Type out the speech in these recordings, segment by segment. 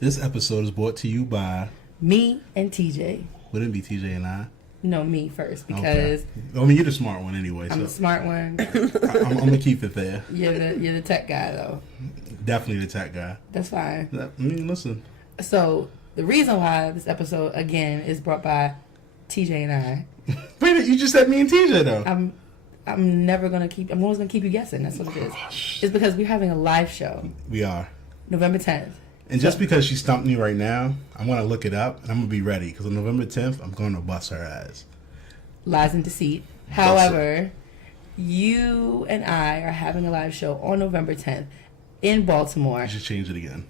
This episode is brought to you by me and TJ. Wouldn't it be TJ and I? No, me first because I mean you're the smart one anyway. I'm the smart one. I'm gonna keep it there. You're the tech guy though. Definitely the tech guy. That's fine. I mean, listen. So the reason why this episode again is brought by TJ and I. Wait, you just said me and TJ though. I'm always gonna keep you guessing. That's what it is. Gosh. It's because we're having a live show. We are. November 10th. And just because she stumped me right now, I'm going to look it up and I'm going to be ready. Because on November 10th, I'm going to bust her ass. Lies and deceit. However, you and I are having a live show on November 10th in Baltimore. You should change it again.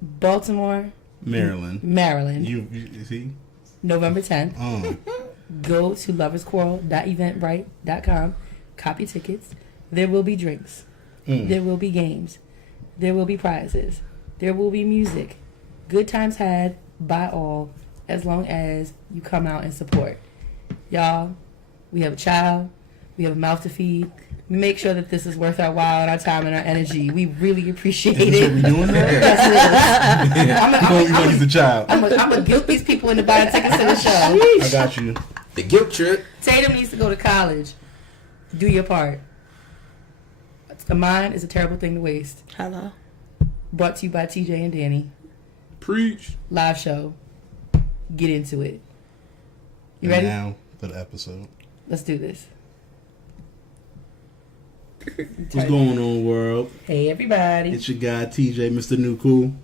Baltimore. Maryland. You see? November 10th. Go to loversquarrel.eventbrite.com. Copy tickets. There will be drinks. There will be games. There will be prizes. There will be music. Good times had by all, as long as you come out and support. Y'all, we have a child. We have a mouth to feed. We make sure that this is worth our while and our time and our energy. We really appreciate it. Is what we doing that? Yes, I'm going to use the child. I'm going to guilt these people into buying tickets to the show. I got you. The guilt trip. Tatum needs to go to college. Do your part. A mind is a terrible thing to waste. Hello. Brought to you by TJ and Dani. Preach. Live show. Get into it. You And ready? now for the episode. Let's do this. What's going on, world? Hey, everybody. It's your guy, TJ, Mr. New Cool.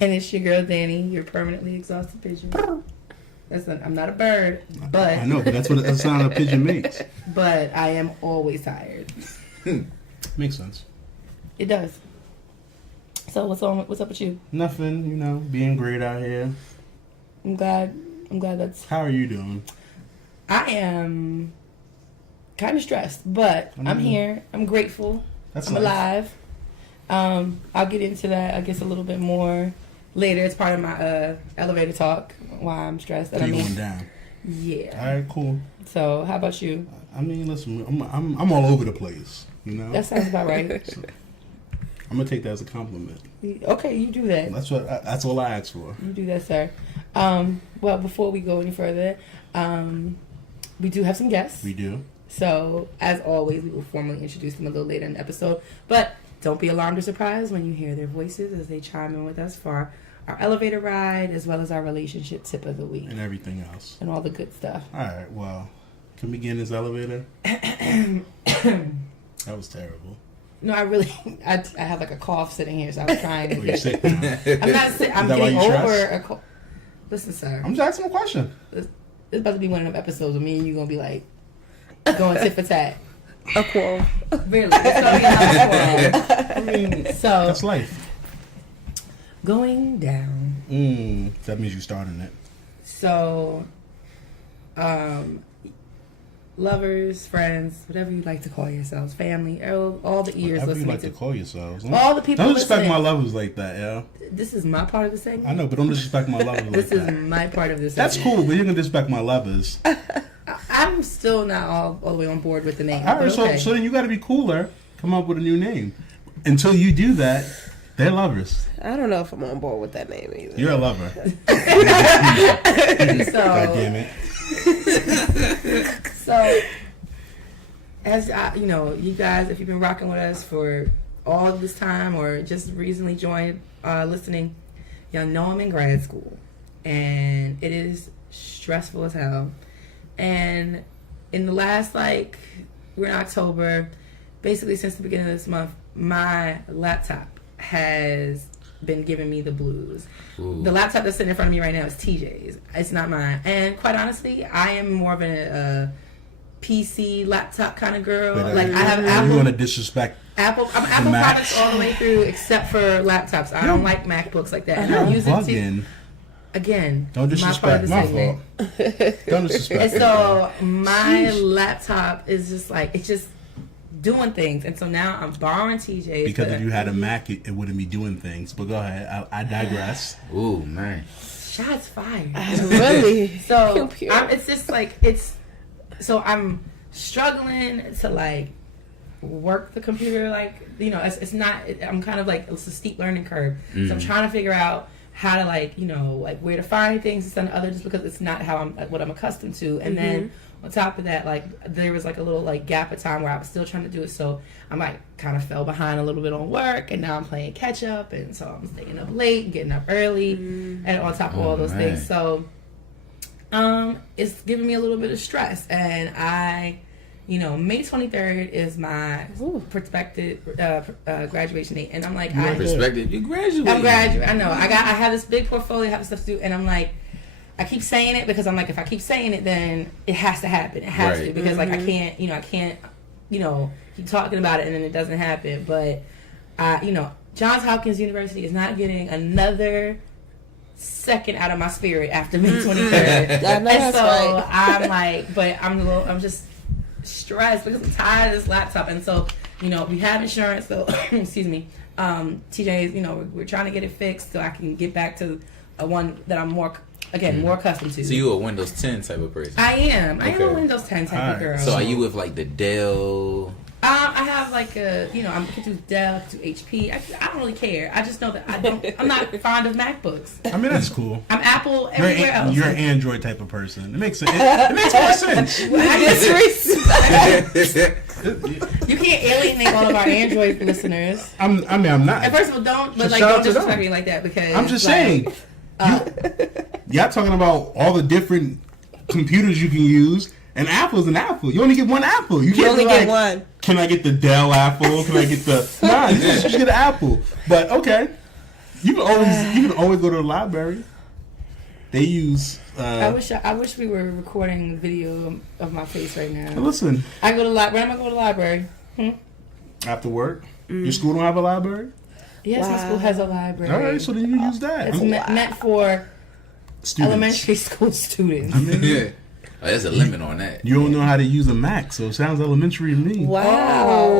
And it's your girl, Dani, your permanently exhausted pigeon. Listen, I'm not a bird, but... I know, but that's what the sound a pigeon makes. But I am always tired. Makes sense. It does. So what's up with you? Nothing, being great out here. I'm glad that's... How are you doing? I am kind of stressed, but I'm here. I'm grateful. I'm alive. I'll get into that, I guess, a little bit more later. It's part of my elevator talk, why I'm stressed. So you going down? Yeah. All right, cool. So how about you? I mean, listen, I'm all over the place, That sounds about right. So, I'm gonna take that as a compliment. Okay, you do that. That's all I ask for. You do that, sir. Well, before we go any further, we do have some guests. We do. So, as always, we will formally introduce them a little later in the episode. But don't be alarmed or surprised when you hear their voices as they chime in with us for our elevator ride, as well as our relationship tip of the week. And everything else. And all the good stuff. All right, well, can we get in this elevator? That was terrible. No, I have like a cough sitting here, so I was trying to You're sick now. I'm not sick. I'm getting over a cough. Listen, sir. I'm just asking a question. It's about to be one of them episodes of me and you going to be like, going tit for tat. A quarrel. Really? It's going to be a quarrel. I mean, so, that's life. Going down. That means you're starting it. So, lovers, friends, whatever you like to call yourselves, family, all the ears Whatever listening you like to call yourselves. All the people Don't disrespect listening. my lovers like that, yo. This is my part of the segment. I know, but don't disrespect my lovers like This that. is my part of the That's segment. cool, but you're gonna disrespect my lovers. I'm still not all the way on board with the name. All right, Okay. so then you got to be cooler. Come up with a new name. Until you do that, they're lovers. I don't know if I'm on board with that name either. You're a lover. God damn it. So, as you guys, if you've been rocking with us for all of this time or just recently joined listening, y'all know I'm in grad school. And it is stressful as hell. And in the last, we're in October, basically since the beginning of this month, my laptop has been giving me the blues. Ooh. The laptop that's sitting in front of me right now is TJ's. It's not mine. And quite honestly, I am more of a PC laptop kind of girl. But, I have Apple. You want to disrespect I'm Apple products all the way through, except for laptops. I don't like MacBooks like that. And I use it to... Again, don't disrespect my fault. Don't disrespect. And so my laptop is just it's just doing things. And so now I'm borrowing TJ's. Because if you had a Mac, it wouldn't be doing things. But go ahead. I digress. Ooh, man. Shots fired. Really? So it's just so I'm struggling to work the computer like, you know, it's not, I'm kind of like, it's a steep learning curve. So I'm trying to figure out how to like, you know, like where to find things instead of other, just because it's not how what I'm accustomed to. And then on top of that, like there was like a little like gap of time where I was still trying to do it. So I might kind of fell behind a little bit on work, and now I'm playing catch up. And so I'm staying up late, getting up early, and on top of all those things. So it's giving me a little bit of stress. And I, you know, May 23rd is my prospective graduation date, and I'm like, you graduated. I'm graduating. I know. I have this big portfolio, I have stuff to do, and I'm like, I keep saying it because I'm like, if I keep saying it, then it has to happen. It has to, because like I can't, you know, keep talking about it and then it doesn't happen. But you know, Johns Hopkins University is not getting another second out of my spirit after May 23rd. And so I'm like, but I'm just stressed because I'm tired of this laptop. And so, you know, we have insurance, so excuse me, TJ's, you know, we're trying to get it fixed so I can get back to a one that I'm more accustomed to. So you a Windows 10 type of person? I am a Windows 10 type of girl. So are you with like the Dell? I have like a, you know, I can do Dell, I can do HP. I don't really care. I just know that I'm not fond of MacBooks. I mean, that's cool. I'm Apple everywhere else. You're an Android type of person. It makes sense. It makes more sense. You can't alienate all of our Android listeners. I mean, I'm not. And first of all, don't disrespect me like that, because I'm just saying. Y'all talking about all the different computers you can use, and Apple's an Apple. You only get one Apple. You can't only get one. Can I get the Dell Apple? Can I get the? Nah, you just get an Apple. But okay, you can always go to the library. They use. I wish we were recording video of my face right now. Listen, I go to the library. When am I going to the library? After work, your school don't have a library. Yes, my school has a library. All right, so then you use that. It's meant for students. Elementary school students. I mean, yeah. Oh, there's a limit on that. You don't know how to use a Mac, so it sounds elementary to me. Wow.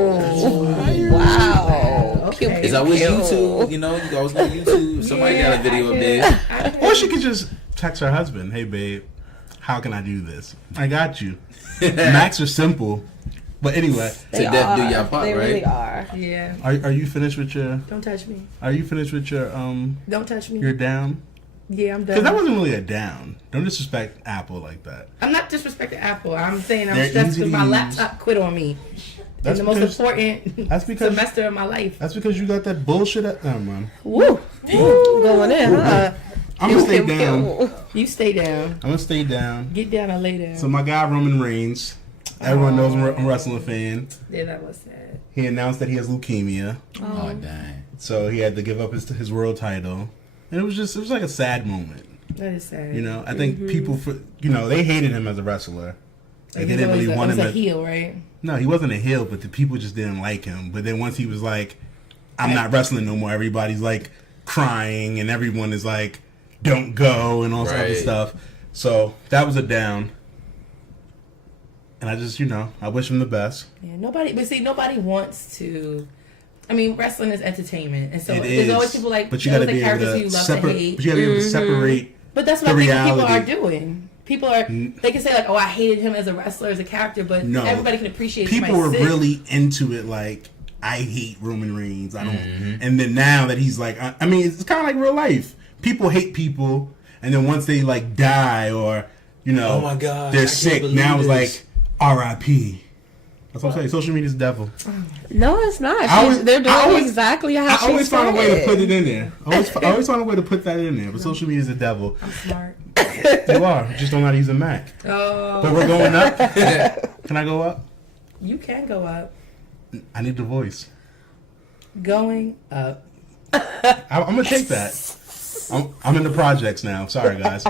Okay. Is I wish YouTube, you know, I was on YouTube. Somebody got a video up there. Or she could just text her husband, "Hey, babe, how can I do this? I got you." Macs are simple. But anyway, to death do y'all part, they right? They really are. Yeah. Are you finished with your? Don't touch me. Are you finished with your Don't touch me. You're down. Yeah, I'm done. Because that wasn't really a down. Don't disrespect Apple like that. I'm not disrespecting Apple. I'm saying I'm They're stressed easy because to my use. laptop quit on me. That's in the most because- important that's because- semester of my life. That's because you got that bullshit at. Oh man. Woo. Going in, huh? I'm gonna stay down. You stay down. I'm gonna stay down. Get down and lay down. So my guy Roman Reigns. Everyone knows I'm a wrestling fan. Yeah, that was sad. He announced that he has leukemia, Oh, dang. so he had to give up his world title, and it was like a sad moment. That is sad. You know, I think people, they hated him as a wrestler. Like, they didn't really want him as a as heel, right? No, he wasn't a heel, but the people just didn't like him. But then once he was like, "I'm not wrestling no more," everybody's like crying, and everyone is like, "Don't go," and all this other stuff. So that was a down. And I just, I wish him the best. Yeah, nobody wants to. I mean, wrestling is entertainment, and so It there's is, always people like. but you got to be able to separate. But you got to be able to separate. But that's what the I think reality. people are doing. People are. They can say like, "Oh, I hated him as a wrestler, as a character," but No, everybody can appreciate. People were sick. really into it. Like, I hate Roman Reigns. I don't. And then now that he's like, I mean, it's kind of like real life. People hate people, and then once they like die or oh my gosh, they're sick. Now it's like R.I.P. That's what I'm saying. Social media's the devil. No, it's not. They're doing exactly how I she always find a way to put it in there. I always find a way to put that in there. But social media's the devil. I'm smart. You are. You just don't know how to use a Mac. Oh. But we're going up. Can I go up? You can go up. I need the voice. Going up. I'm gonna take that. I'm in the projects now. Sorry, guys.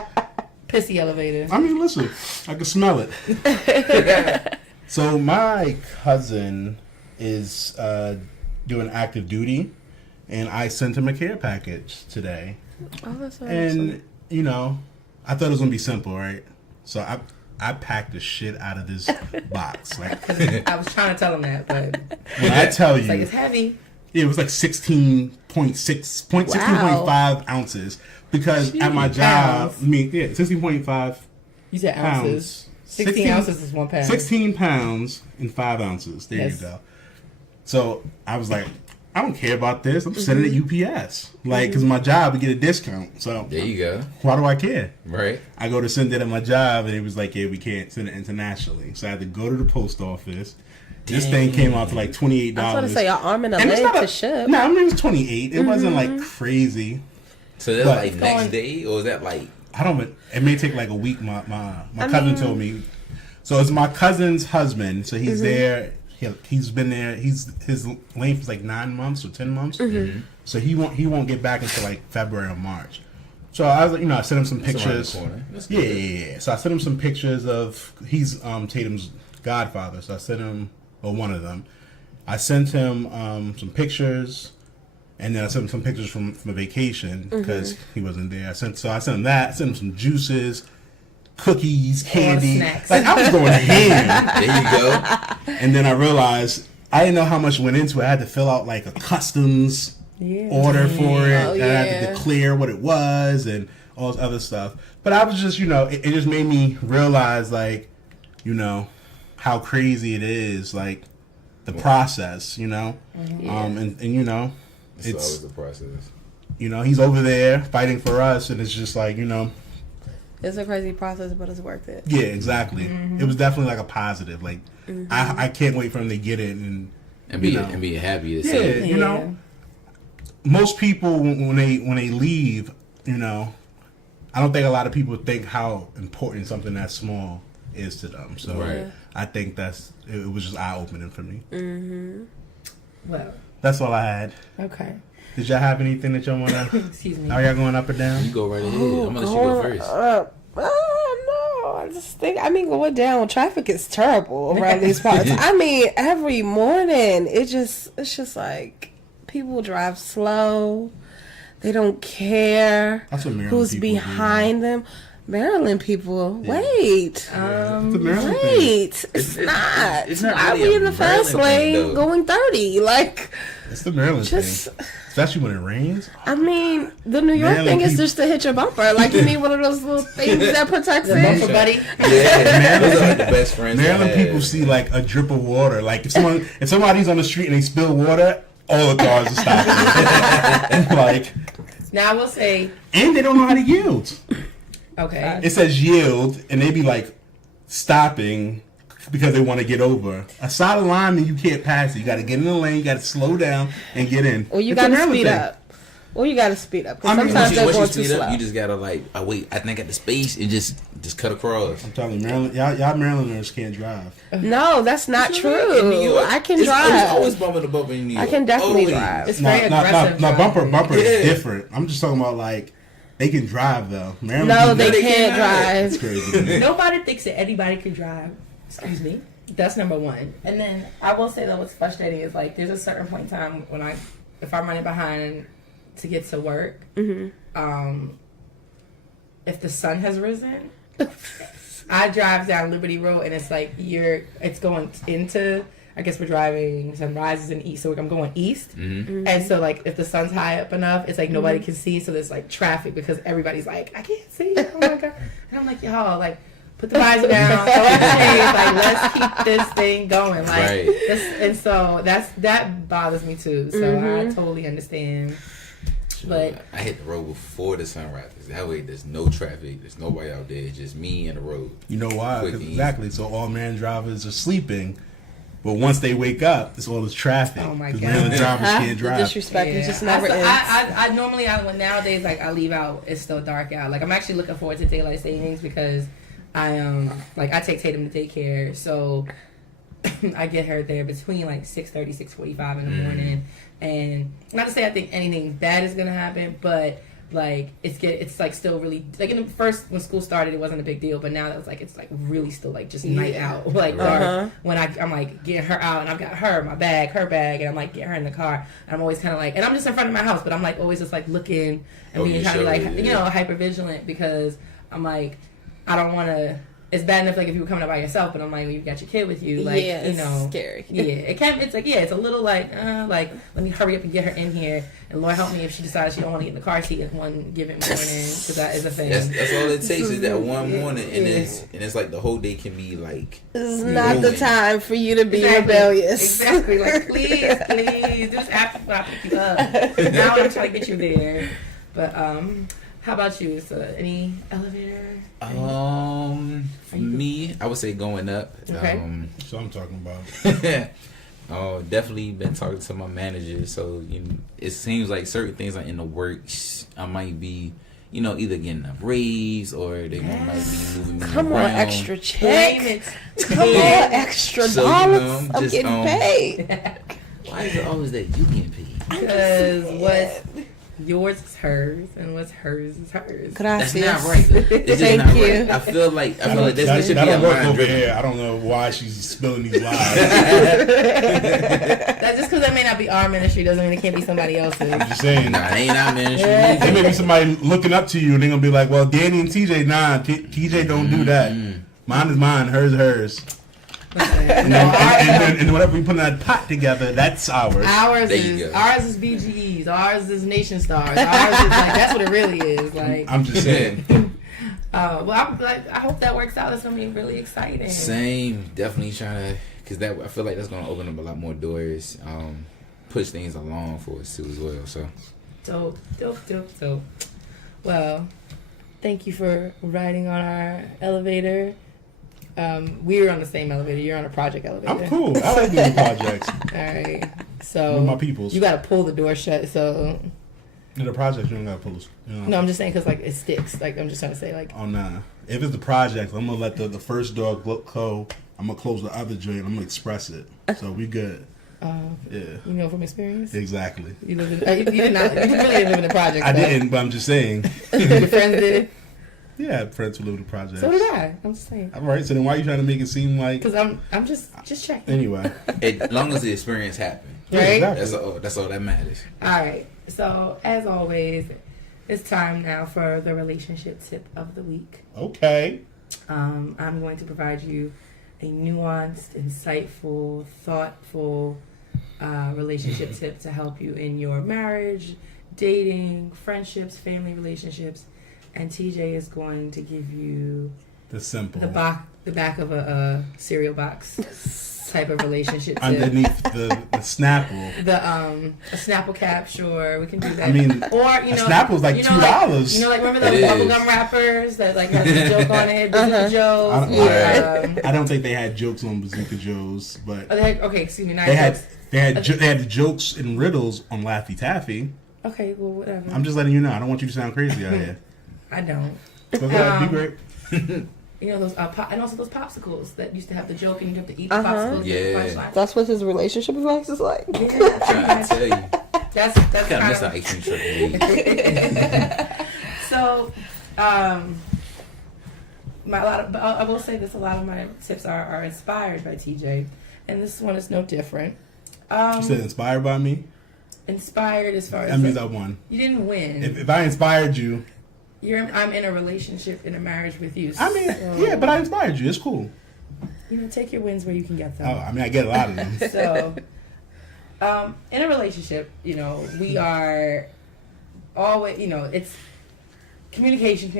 Pissy elevator. I mean, listen. I can smell it. So my cousin is doing active duty, and I sent him a care package today. Oh, that's awesome. And I thought it was gonna be simple, right? So I packed the shit out of this box. Like, I was trying to tell him that, but when I tell you, it's like it's heavy. it was like 16.5 ounces. Because at my job, Pounds. 16.5 You said ounces. pounds. 16 ounces is 1 pound. 16 pounds and 5 ounces. There Yes. you go. So I was like, I don't care about this. I'm sending it UPS. Like, because my job would get a discount. So there you go. Why do I care? Right. I go to send it at my job, and it was like, yeah, we can't send it internationally. So I had to go to the post office. This thing came out to like $28. I was going to say, your arm and a leg to ship. No, I mean, it was $28. It wasn't like crazy. So that's like next day, or is that like? I don't. It may take like a week. My cousin told me. So it's my cousin's husband. So he's there. He's been there. His length is like 9 months or 10 months. So he won't get back until like February or March. So I was like, I sent him some pictures. Yeah. So I sent him some pictures of he's Tatum's godfather. So I sent him, or one of them. I sent him some pictures, and then I sent him some pictures from a vacation because he wasn't there. I sent him that. I sent him some juices, cookies, candy. Like I was going ham. There you go. And then I realized I didn't know how much went into it. I had to fill out like a customs order for it. And I had to declare what it was and all this other stuff. But I was just, it just made me realize, like, how crazy it is, like the process, and it's always the process. He's over there fighting for us, and it's just like, it's a crazy process, but it's worth it. Yeah, exactly. It was definitely like a positive. Like I can't wait for him to get it and be happy to see it. Most people when they leave, I don't think a lot of people think how important something that small is to them. So I think it was just eye opening for me. Well, that's all I had. Okay. Did y'all have anything that y'all want to? Excuse me. Are y'all going up or down? You go right ahead. I'm gonna let you go first. No, I just think, going down, traffic is terrible around these parts. Every morning, it's just like, people drive slow. They don't care who's behind them. Maryland people, wait. It's a Maryland wait. thing. It's not. It's not Why really are we a in the fast Maryland thing, lane going 30? Like, it's the Maryland thing. Especially when it rains. the New York Maryland thing is people, just to hit your bumper. Like, you need one of those little things that protects The it. bumper buddy. Yeah, those are like the best friends. Maryland people see like a drip of water. Like if somebody's on the street and they spill water, all the cars are stopping. Like, now I will say, and they don't know how to yield. Okay. It says yield, and they be like stopping because they want to get over. A solid lineman, you can't pass it. You got to get in the lane. You got to slow down and get in. Or you got to speed up. Because sometimes they're going too slow. You just gotta wait. I think at the space and just cut across. I'm telling you, Maryland, y'all Marylanders can't drive. No, that's not true. In New York, I can drive. It's always bumping the bumper in New York. I can definitely drive. It's very aggressive. No, bumper is different. I'm just talking about like they can drive though. Maryland no, people, they can't drive. It's crazy. Nobody thinks that anybody can drive. Excuse me. That's number one. And then I will say that what's frustrating is like there's a certain point in time when if I'm running behind to get to work, if the sun has risen, I drive down Liberty Road and it's like it's going into, I guess we're driving, sunrise is in east, so I'm going east. And so like if the sun's high up enough, it's like nobody can see, so there's like traffic because everybody's like, I can't see, oh my God. And I'm like, y'all, like, put the visor down, throw up the shades, like, let's keep this thing going. Like, and so that bothers me too, so I totally understand. But I hit the road before the sun rises. That way, there's no traffic. There's nobody out there. It's just me and the road. You know why? Exactly. So all Maryland drivers are sleeping, but once they wake up, it's all this traffic. Oh my God! Maryland drivers can't drive. The disrespect is just never ends. I normally when nowadays like I leave out, it's still dark out. Like I'm actually looking forward to daylight savings because I take Tatum to daycare, so I get her there between like 6:30, 6:45 in the morning. And not to say I think anything bad is gonna happen, but like it's like still really like in the first when school started it wasn't a big deal, but now that it's like really still like just night out like dark when I'm like getting her out and I've got her bag and I'm like getting her in the car and I'm always kind of like and I'm just in front of my house but I'm like always just like looking and being kind of like hyper vigilant because I'm like I don't want to it's bad enough like if you were coming up by yourself, but I'm like, when you got your kid with you, like, yeah, you know, scary. Yeah, it can. It's like, yeah, it's a little like let me hurry up and get her in here, and Lord help me if she decides she don't want to get in the car seat in one given morning, because that is a thing. That's all it takes is that one morning, and it's like the whole day can be like. This is not the time for you to be rebellious. Exactly. Like, please, just after I pick you up. Now I'm trying to get you there. But how about you? So, any elevator? For me, I would say going up. Okay. So I'm talking about. Definitely been talking to my manager. So it seems like certain things are in the works. I might be, either getting a raise or they might be moving me Come around. on, extra check. Come on, extra So, dollars. I'm just, getting paid. Why is it always that you getting paid? Because what's yours is hers, and what's hers is hers. Gracias. That's not right. It's just Thank not you. right. I feel like this should be a that'll work mind over driven. here. I don't know why she's spilling these lies. That's just because that may not be our ministry doesn't mean it can't be somebody else's. I'm just saying. Nah, it ain't our ministry. There may be somebody looking up to you and they're going to be like, well, Dani and TJ, nah, TJ don't do that. Mine is mine, hers is hers. And then whatever we put in that pot together, that's ours. Ours is BGEs. Ours is Nation Stars. Ours is like, that's what it really is. Like, I'm just saying. well, I hope that works out. It's gonna be really exciting. Same, definitely trying to, because I feel like that's gonna open up a lot more doors, push things along for us too as well. So Dope. Well, thank you for riding on our elevator. We're on the same elevator. You're on a project elevator. I'm cool. I like doing projects. All right. So With my peoples. you got to pull the door shut. So In the project, you don't got to pull. no, I'm just saying because like it sticks. Like I'm just trying to say like. Oh nah. If it's the project, I'm gonna let the first door go. I'm gonna close the other joint. I'm gonna express it. So we good. Yeah. You know from experience. Exactly. You live in, you did not. You really didn't live in the project. I didn't, but I'm just saying. Your friends did. Yeah, I have friends who live in the project. So did I. I'm just saying. All right. So then, why are you trying to make it seem like? Because I'm just checking. Anyway. as long as the experience happened, Right. Exactly. that's all that matters. All right. So as always, it's time now for the relationship tip of the week. Okay. I'm going to provide you a nuanced, insightful, thoughtful relationship tip to help you in your marriage, dating, friendships, family relationships. And TJ is going to give you The simple. the back of a cereal box type of relationship tip. Underneath the Snapple. A Snapple cap, sure, we can do that. I mean, or a Snapple's like $2. Like remember those bubblegum wrappers that like has a joke on it, Bazooka Joe's. I don't think they had jokes on Bazooka Joe's, but excuse me, not they jokes. had the jokes and riddles on Laffy Taffy. Okay, well whatever. I'm just letting you know. I don't want you to sound crazy out here. I don't. Go ahead, be great. You know those and also those popsicles that used to have the joke and you have to eat the popsicles. Yeah. That's what his relationship is like. I'm trying to tell you. That's Kind of miss out ice cream truck. So, I will say this: a lot of my tips are inspired by TJ, and this one is no different. You said inspired by me? Inspired as far as That means I won. you didn't win. If I inspired you, I'm in a relationship, in a marriage with you. I mean, so, yeah, but I inspired you. It's cool. Take your wins where you can get them. Oh, I mean, I get a lot of them. So, in a relationship, we are always, it's communication.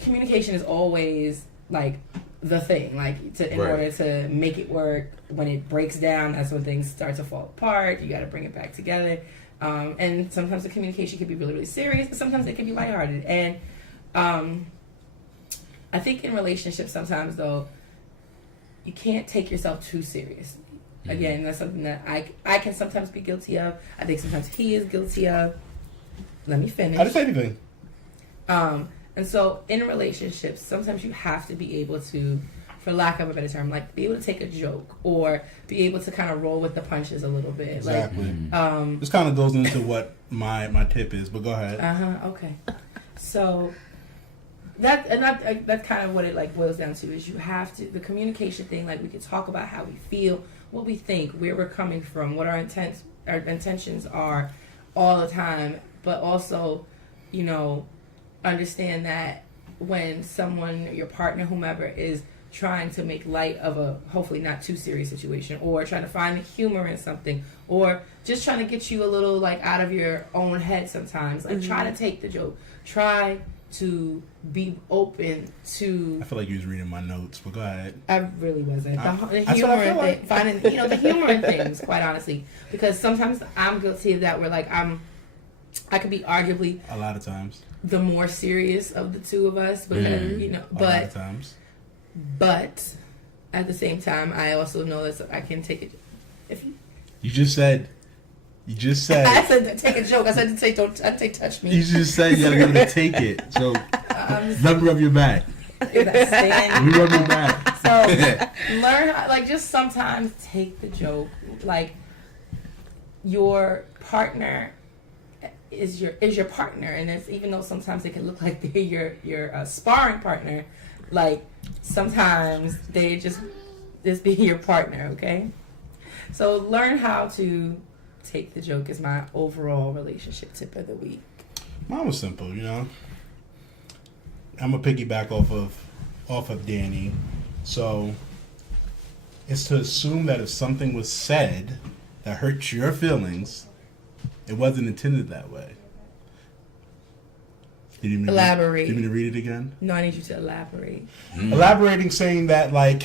Communication is always like the thing. Like in order to make it work, when it breaks down, that's when things start to fall apart. You got to bring it back together. And sometimes the communication can be really, really serious, but sometimes it can be lighthearted. And I think in relationships, sometimes though, you can't take yourself too seriously. Again, that's something that I can sometimes be guilty of. I think sometimes he is guilty of. Let me finish. I didn't say anything. And so in relationships, sometimes you have to be able to, for lack of a better term, like be able to take a joke or be able to kind of roll with the punches a little bit. Exactly. Like, this kind of goes into what my tip is, but go ahead. Okay. So that's kind of what it like boils down to is you have to, the communication thing, like we can talk about how we feel, what we think, where we're coming from, what our intentions are all the time, but also, understand that when someone, your partner, whomever, is trying to make light of a hopefully not too serious situation, or trying to find the humor in something, or just trying to get you a little like out of your own head sometimes. Like try to take the joke. Try to be open to. I feel like you was reading my notes, but go ahead. I really wasn't. The That's humor what I feel in like. finding the humor in things, quite honestly, because sometimes I'm guilty of that. Where like I could be arguably A lot of times. the more serious of the two of us, because A lot of times. but at the same time, I also know that I can take it. If you, You just said. I said take a joke. I said I say touch me. You just said you gotta be able to take it. So let me rub your back. Let me rub your back. So learn how, like, just sometimes take the joke. Like, your partner is your partner, and it's, even though sometimes they can look like they're your sparring partner, like sometimes they just be your partner. Okay, so learn how to take the joke is my overall relationship tip of the week. Mine was simple, you know. I'm gonna piggyback off of Dani. So it's to assume that if something was said that hurt your feelings, it wasn't intended that way. Did you mean Elaborate. Did you mean to read it again? No, I need you to elaborate. Elaborating, saying that, like,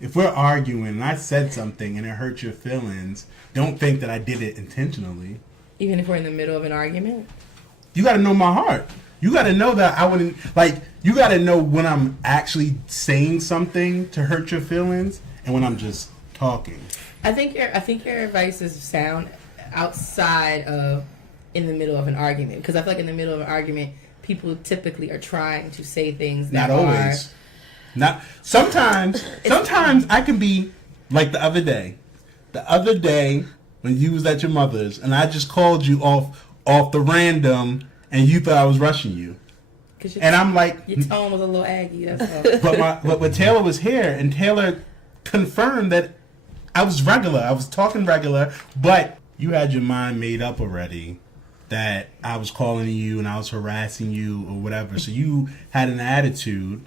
if we're arguing and I said something and it hurt your feelings, don't think that I did it intentionally. Even if we're in the middle of an argument? You got to know my heart. You got to know that I wouldn't, like, you got to know when I'm actually saying something to hurt your feelings and when I'm just talking. I think your advice is sound outside of in the middle of an argument, because I feel like in the middle of an argument, people typically are trying to say things that Not always. Not sometimes. Sometimes I can be like the other day. The other day when you was at your mother's and I just called you off the random and you thought I was rushing you. And I'm like, your tone was a little aggy. That's all. but Taylor was here and Taylor confirmed that I was regular. I was talking regular, but you had your mind made up already that I was calling you and I was harassing you or whatever. So you had an attitude.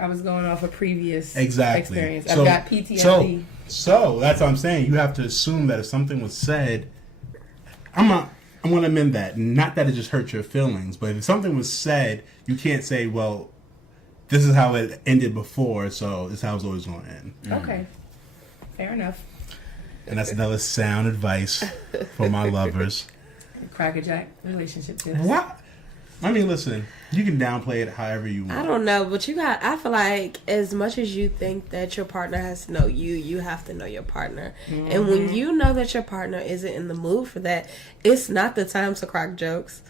I was going off a previous Exactly. experience. So, I've got PTSD. So that's what I'm saying. You have to assume that if something was said, I'm going to amend that. Not that it just hurt your feelings, but if something was said, you can't say, well, this is how it ended before, so this is how it's always going to end. Okay. Fair enough. And that's another sound advice for my lovers. Crackerjack relationship tips. What? I mean, listen, you can downplay it however you want. I don't know, but I feel like as much as you think that your partner has to know you, you have to know your partner. Mm-hmm. And when you know that your partner isn't in the mood for that, it's not the time to crack jokes.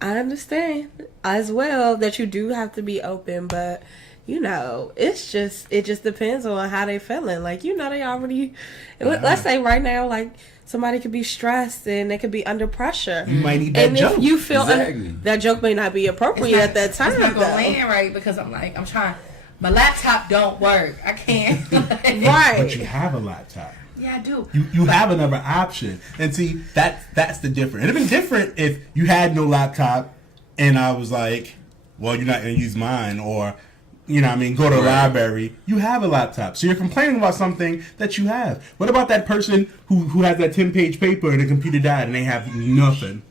I understand as well that you do have to be open, but you know, it just depends on how they feeling. Like, you know, they already, let's say right now, like, somebody could be stressed and they could be under pressure. You might need that and joke. And if you feel exactly. that joke may not be appropriate at that time, it's not going to land right, because I'm trying, my laptop don't work. I can't. Right. But you have a laptop. Yeah, I do. You have another option. And see, that's the difference. It'd have been different if you had no laptop and I was like, well, you're not going to use mine, or, you know what I mean, go to the library. You have a laptop. So you're complaining about something that you have. What about that person who has that 10-page paper and the computer died and they have nothing?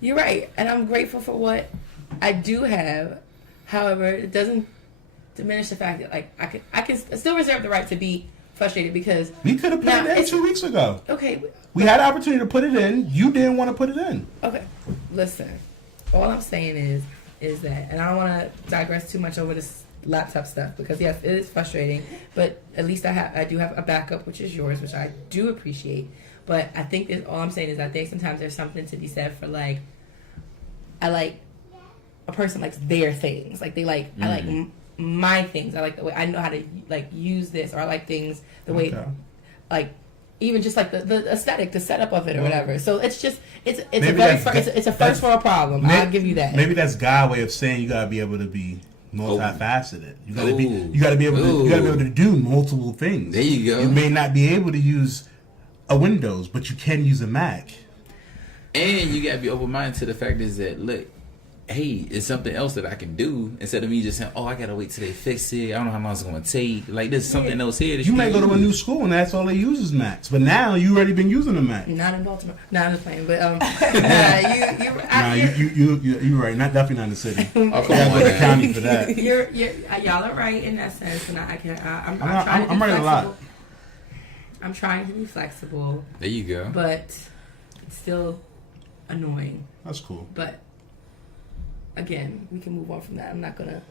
You're right. And I'm grateful for what I do have. However, it doesn't diminish the fact that, like, I can still reserve the right to be frustrated, because We could have put it in 2 weeks ago. Okay. We had the opportunity to put it in. You didn't want to put it in. Okay. Listen. All I'm saying is that, and I don't want to digress too much over this laptop stuff, because yes, it is frustrating, but at least I do have a backup, which is yours, which I do appreciate. But I think that all I'm saying is I think sometimes there's something to be said for, like, I like a person likes their things, like they like I like my things. I like the way I know how to, like, use this, or I like things the way, like, even just like the aesthetic, the setup of it, or whatever. So it's a first world problem. I'll give you that. Maybe that's God's way of saying you gotta be able to be multifaceted. You gotta be able to do multiple things. There you go. You may not be able to use a Windows, but you can use a Mac. And you gotta be open minded to the fact is that, look, hey, it's something else that I can do instead of me just saying, oh, I gotta wait till they fix it. I don't know how long it's gonna take. Like, there's something else here. That You might go can to a use. new school and that's all they use is Macs. But now you already been using a Mac. Not in Baltimore. No, I'm just playing. But You're right. Definitely not in the city. Oh, come You gotta on, go to the man. county for that. y'all are right in that sense, and I'm trying to be I'm right a lot. flexible. I'm trying to be flexible, There you go. but it's still annoying. That's cool. But again, we can move on from that. I'm not gonna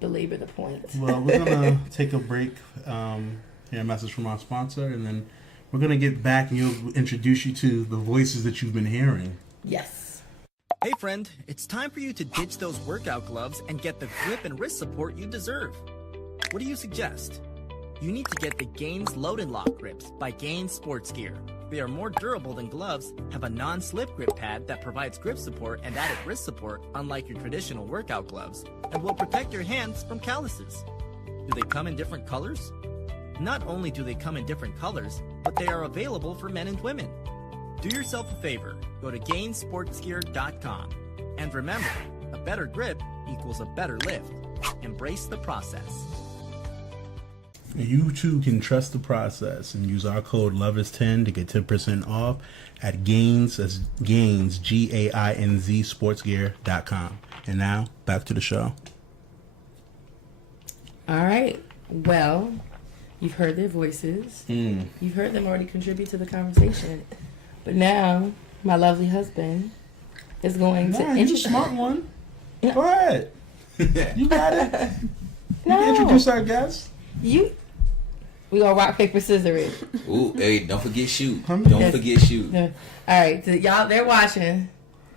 belabor the point. Well, we're gonna take a break. Hear a message from our sponsor, and then we're gonna get back and you'll introduce you to the voices that you've been hearing. Yes. Hey friend, it's time for you to ditch those workout gloves and get the grip and wrist support you deserve. What do you suggest? You need to get the Gainz Load and Lock grips by Gainz Sports Gear. They are more durable than gloves, have a non-slip grip pad that provides grip support and added wrist support unlike your traditional workout gloves, and will protect your hands from calluses. Do they come in different colors? Not only do they come in different colors, but they are available for men and women. Do yourself a favor, go to GainSportsGear.com. And remember, a better grip equals a better lift. Embrace the process. You too can trust the process and use our code LOVERS10 to get 10% off at Gainz, that's Gainz, Gainz, sportsgear.com. And now, back to the show. All right. Well, you've heard their voices. You've heard them already contribute to the conversation. But now, my lovely husband is going to You're a smart one. Go ahead. You got it. You can introduce our guest. We gonna rock, paper, scissors. Ooh, hey, don't forget shoot. Huh? Don't Yes. forget shoot. All right, so y'all, they're watching.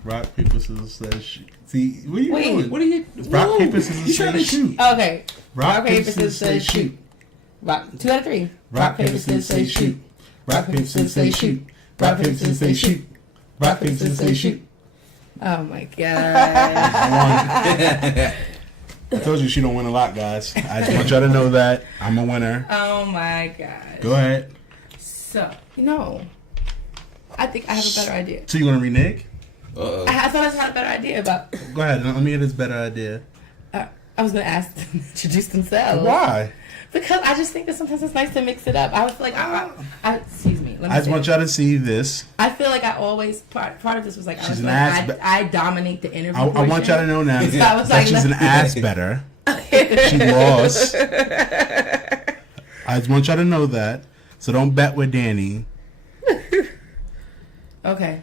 Rock, paper, scissors, says shoot. See, what are you doing? What are you? Rock, Whoa. paper, scissors, You trying say to shoot. Okay. Rock, paper, scissors, say shoot. Rock. 2 out of 3. Rock, paper, scissors, say shoot. Rock, paper, scissors, say shoot. Rock, paper, scissors, say shoot. Rock, paper, scissors, say shoot. Oh my god. I told you she don't win a lot, guys. I just want y'all to know that. I'm a winner. Oh my god. Go ahead. So, I think I have a better idea. So you want to renege? Uh-oh. I thought I had a better idea about. Go ahead. Let me hear this better idea. I was gonna ask them to introduce themselves. Why? Because I just think that sometimes it's nice to mix it up. I was like, excuse me. Let me I just say want it. y'all to see this. I feel like I always part of this was like She's an ass I dominate the interview. I want y'all to know now So I was that like, she's an ass better. She lost. I just want y'all to know that. So don't bet with Dani. Okay.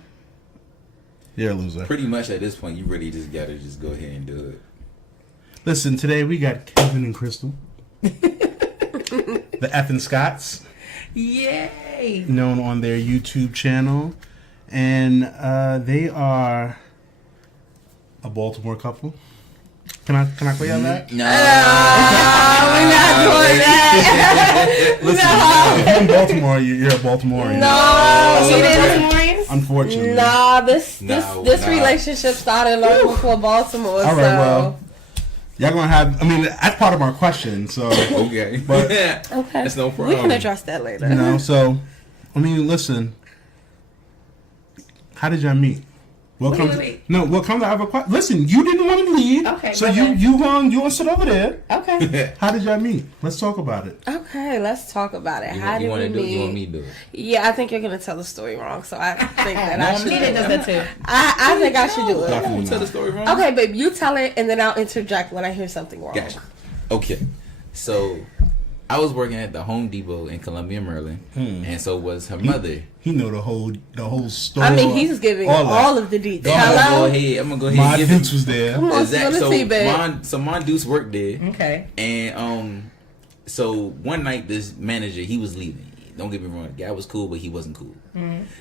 You're a loser. Pretty much at this point, you really just gotta just go ahead and do it. Listen, today we got Kevin and Crystal. The Effin Scotts. Yay! Known on their YouTube channel. And they are a Baltimore couple. Can I call y'all that? No. We're not doing that. Listen, if you're in Baltimore, you're a Baltimorean. No, So we the didn't. Baltimoreans? Unfortunately. Nah, this No, relationship started long before Baltimore. All right, so. well, y'all gonna have. I mean, that's part of our question. So, Okay. But Okay. That's no We problem. can address that later. so I mean, listen. How did y'all meet? Wait. No, what comes out of a question? Listen, you didn't want to lead. Okay, So go ahead. you gonna sit over there. Okay. How did y'all meet? Let's talk about it. Okay, let's talk about it. You How did want we to do? meet? You want me to do it? Yeah, I think you're gonna tell the story wrong, so I think that No, I I'm should. not. Nita does that too. I think I should do it. Definitely Tell the not. story wrong. Okay, babe, you tell it, and then I'll interject when I hear something wrong. Gotcha. Okay. So, I was working at the Home Depot in Columbia, Maryland, and so was her mother. He know the whole story. I mean, he's giving all of the details. Hello? I'm gonna go ahead My and give Dukes it. was there. Come on, Exactly. spill the tea, babe. So my Deuce worked there, Okay. and so one night this manager, he was leaving. Don't get me wrong, the guy was cool, but he wasn't cool.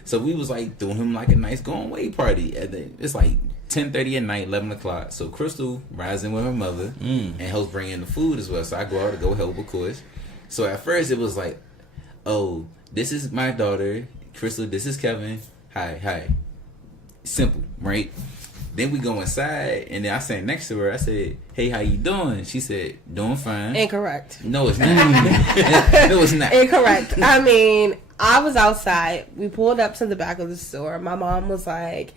So we was like throwing him like a nice going away party. It's like 10:30 at night, 11 o'clock. So Crystal rides in with her mother and helps bring in the food as well. So I go out to go help, of course. So at first it was like, oh, this is my daughter, Crystal. This is Kevin. Hi. Simple, right? Then we go inside, and then I sat next to her. I said, "Hey, how you doing?" She said, "Doing fine." Incorrect. No, it's not. No, it's not. Incorrect. I mean, I was outside. We pulled up to the back of the store. My mom was like,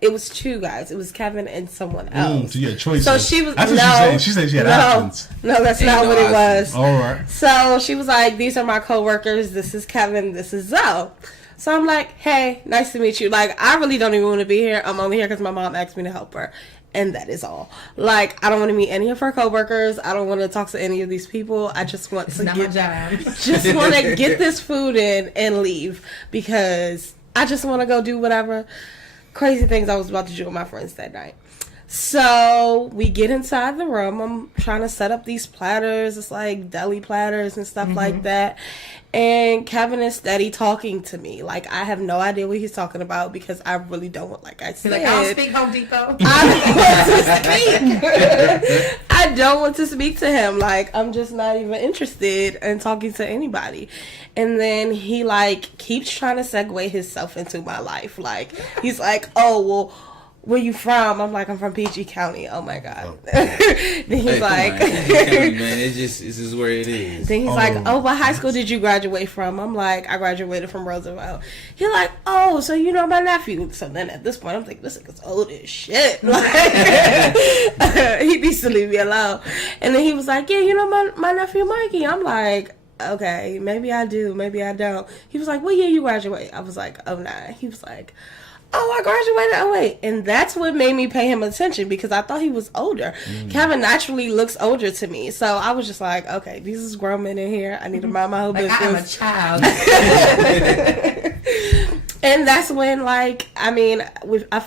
It was two guys. It was Kevin and someone else. So you had choices. So she was That's what she said. She said she had options. No, that's not what it was. All right. So she was like, "These are my coworkers. This is Kevin. This is Zoe." So I'm like, "Hey, nice to meet you. Like, I really don't even want to be here. I'm only here because my mom asked me to help her." And that is all. Like, I don't want to meet any of her coworkers. I don't want to talk to any of these people. I just want to not my job. just want to get this food in and leave because I just want to go do whatever crazy things I was about to do with my friends that night. So we get inside the room. I'm trying to set up these platters. It's like deli platters and stuff like that. And Kevin is steady talking to me. Like, I have no idea what he's talking about because I really don't, like I said. He's like, I'll speak Home Depot. I don't want to speak. I don't want to speak to him. Like, I'm just not even interested in talking to anybody. And then he, like, keeps trying to segue himself into my life. Like, he's like, "Oh, well, where you from?" I'm like, "I'm from PG County." Oh my God. Then he's like, PG County, man, this is where it is. Then he's like, "Oh, what high school did you graduate from?" I'm like, "I graduated from Roosevelt." He's like, "Oh, so you know my nephew." So then at this point, I'm thinking, this nigga's old as shit. Like, he needs to leave me alone. And then he was like, "Yeah, you know my nephew Mikey." I'm like, "Okay, maybe I do, maybe I don't." He was like, "What year you graduate?" I was like, "09." He was like, "Oh, I graduated 08." And that's what made me pay him attention because I thought he was older. Kevin naturally looks older to me. So I was just like, okay, these is grown men in here. I need to mind my whole business. I am a child. And that's when, like, I mean,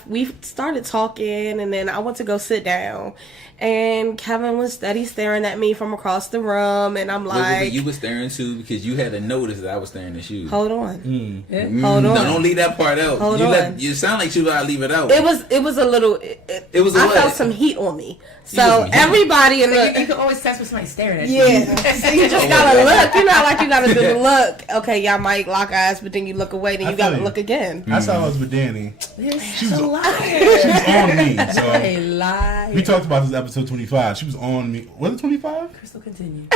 we started talking, and then I went to go sit down. And Kevin was steady staring at me from across the room, and I'm like... Wait, you were staring too because you had to notice that I was staring at you. Hold on. Hold on. No, don't leave that part out. Hold on. You sound like you gotta leave it out. It was a little... I felt some heat on me. So everybody in the... You can always sense when somebody's staring at you. Yeah. So you just gotta look. You know, like you gotta do the look. Okay, y'all might lock eyes, but then you look away, then you gotta look again. That's how I was with Dani. She was She was on me. So a lie. we talked about this episode 25. She was on me. Was it 25? Crystal, continue.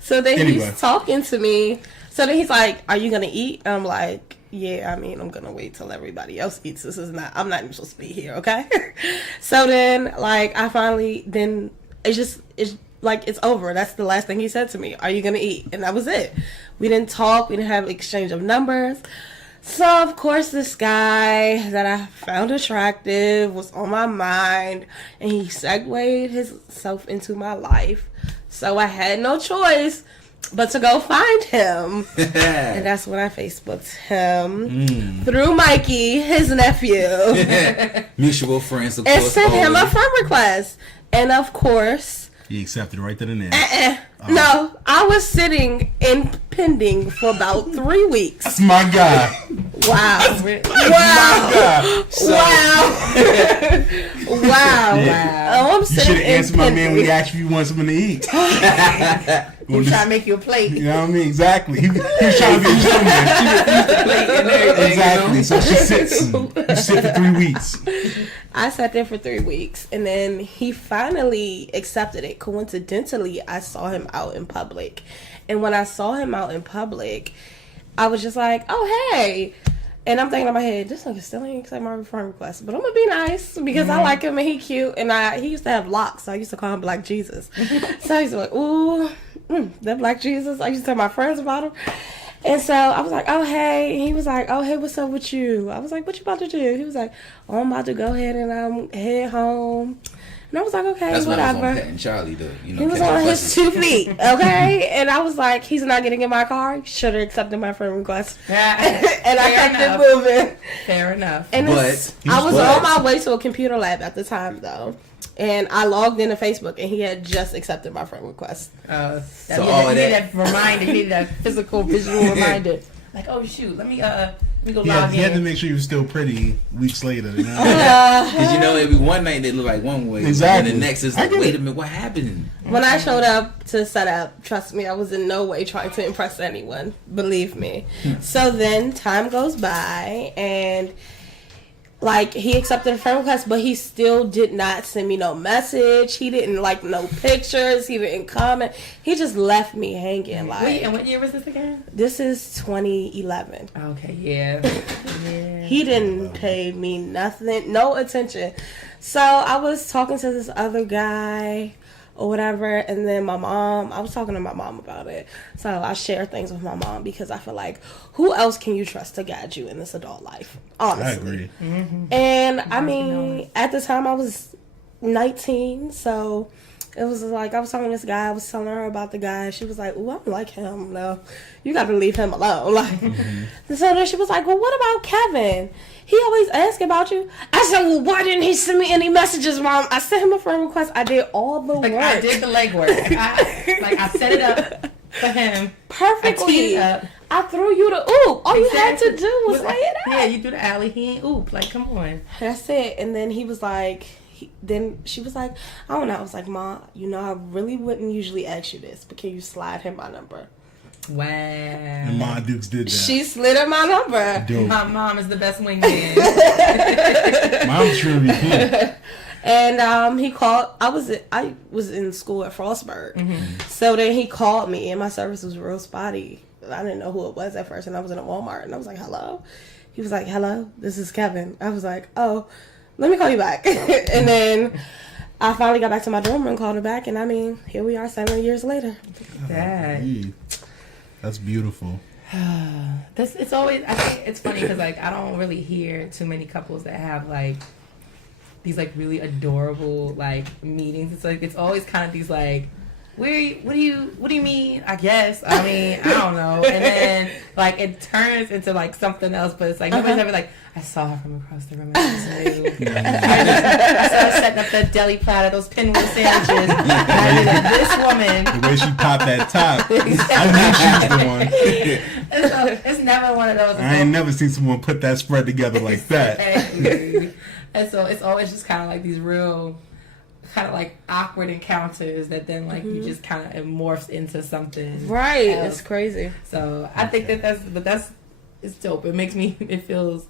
So then Anyway. he's talking to me. So then he's like, "Are you gonna eat?" And I'm like, "Yeah, I mean, I'm gonna wait till everybody else eats. I'm not even supposed to be here, okay?" So then, like, it's like, it's over. That's the last thing he said to me. "Are you gonna eat?" And that was it. We didn't talk. We didn't have exchange of numbers. So, of course, this guy that I found attractive was on my mind, and he segued himself into my life. So I had no choice but to go find him. And that's when I Facebooked him through Mikey, his nephew. Mutual friends, of and course. sent him a friend request. And of course... He accepted right then and there. No, I was sitting in pending for about 3 weeks. That's my guy. Wow. Wow. Wow. Wow. Oh, I'm You sitting should have in answered my man when pending. he asked if you want something to eat. He's trying to make you a plate. You know what I mean? Exactly. He was trying to be a gentleman. Exactly. So she sits. You sit for 3 weeks. I sat there for 3 weeks, and then he finally accepted it. Coincidentally, I saw him out in public. And when I saw him out in public, I was just like, "Oh, hey." And I'm thinking in my head, this nigga still ain't accept my friend request. But I'm going to be nice because I like him and he cute. And he used to have locks, so I used to call him Black Jesus. So I used to be like, "Ooh, that Black Jesus." I used to tell my friends about him. And so I was like, "Oh, hey." And he was like, "Oh, hey, what's up with you?" I was like, "What you about to do?" He was like, "Oh, I'm about to go ahead and head home." And I was like, "Okay, That's whatever." When I was on Pat and Charlie, though. You know, He was on his 2 feet, okay? And I was like, "He's not getting in my car." Should have accepted my friend request. And I kept it moving. Fair enough. And But I was on my way to a computer lab at the time, though. And I logged into Facebook, and he had just accepted my friend request. So So all of needed that- that reminder. You needed that physical, visual reminder. Like, oh shoot, let me go He log had to in. make sure he was still pretty weeks later. You know? Because, you know, every one night they look like one way. Exactly. And the next is like, wait a minute, what happened? When I showed up to set up, trust me, I was in no way trying to impress anyone. Believe me. So then time goes by, and like, he accepted a friend request, but he still did not send me no message. He didn't like no pictures. He didn't comment. He just left me hanging. Like, wait, and what year was this again? This is 2011. Okay, yeah. He didn't pay me nothing, no attention. So I was talking to this other guy or whatever, and then I was talking to my mom about it. So I share things with my mom because I feel like, who else can you trust to guide you in this adult life? Honestly. I agree. Mm-hmm. And I mean, at the time I was 19, so it was like, I was talking to this guy, I was telling her about the guy, she was like, ooh, I don't like him, no, you gotta leave him alone. Like, so then she was like, well, what about Kevin? He always asks about you. I said, well, why didn't he send me any messages, Mom? I sent him a friend request. I did all the work. I did the legwork. I set it up for him perfectly. I threw you the oop. All you had to do was lay it out. Yeah, you do the alley. He ain't oop. Like, come on. That's it. And then he was like, then she was like, I don't know. I was like, Ma, you know, I really wouldn't usually ask you this, but can you slide him my number? Wow. And Ma Dukes did that. She slid him my number. Dope. My mom is the best wingman. Mom's sure be cool. And he called. I was in school at Frostburg, so then he called me, and my service was real spotty. I didn't know who it was at first, and I was in a Walmart, and I was like, "Hello." He was like, "Hello, this is Kevin." I was like, "Oh, let me call you back." And then I finally got back to my dorm room and called her back, and I mean, here we are 7 years later. That's beautiful. It's always, I think it's funny because, like, I don't really hear too many couples that have, like, these, like, really adorable, like, meetings. It's like, it's always kind of these, like, what do you mean? I guess. I mean, I don't know. And then, like, it turns into, like, something else, but it's like, nobody's ever like, I saw her from across the room. I saw her setting up that deli platter, those pinwheel sandwiches. This woman. The way she popped that top. I knew she was the one. So, it's never one of those. I ain't never seen someone put that spread together like that. And so it's always just kind of like these real, kind of like awkward encounters that then like you just kind of morphs into something. Right. else. It's crazy. So I think that's it's dope. It feels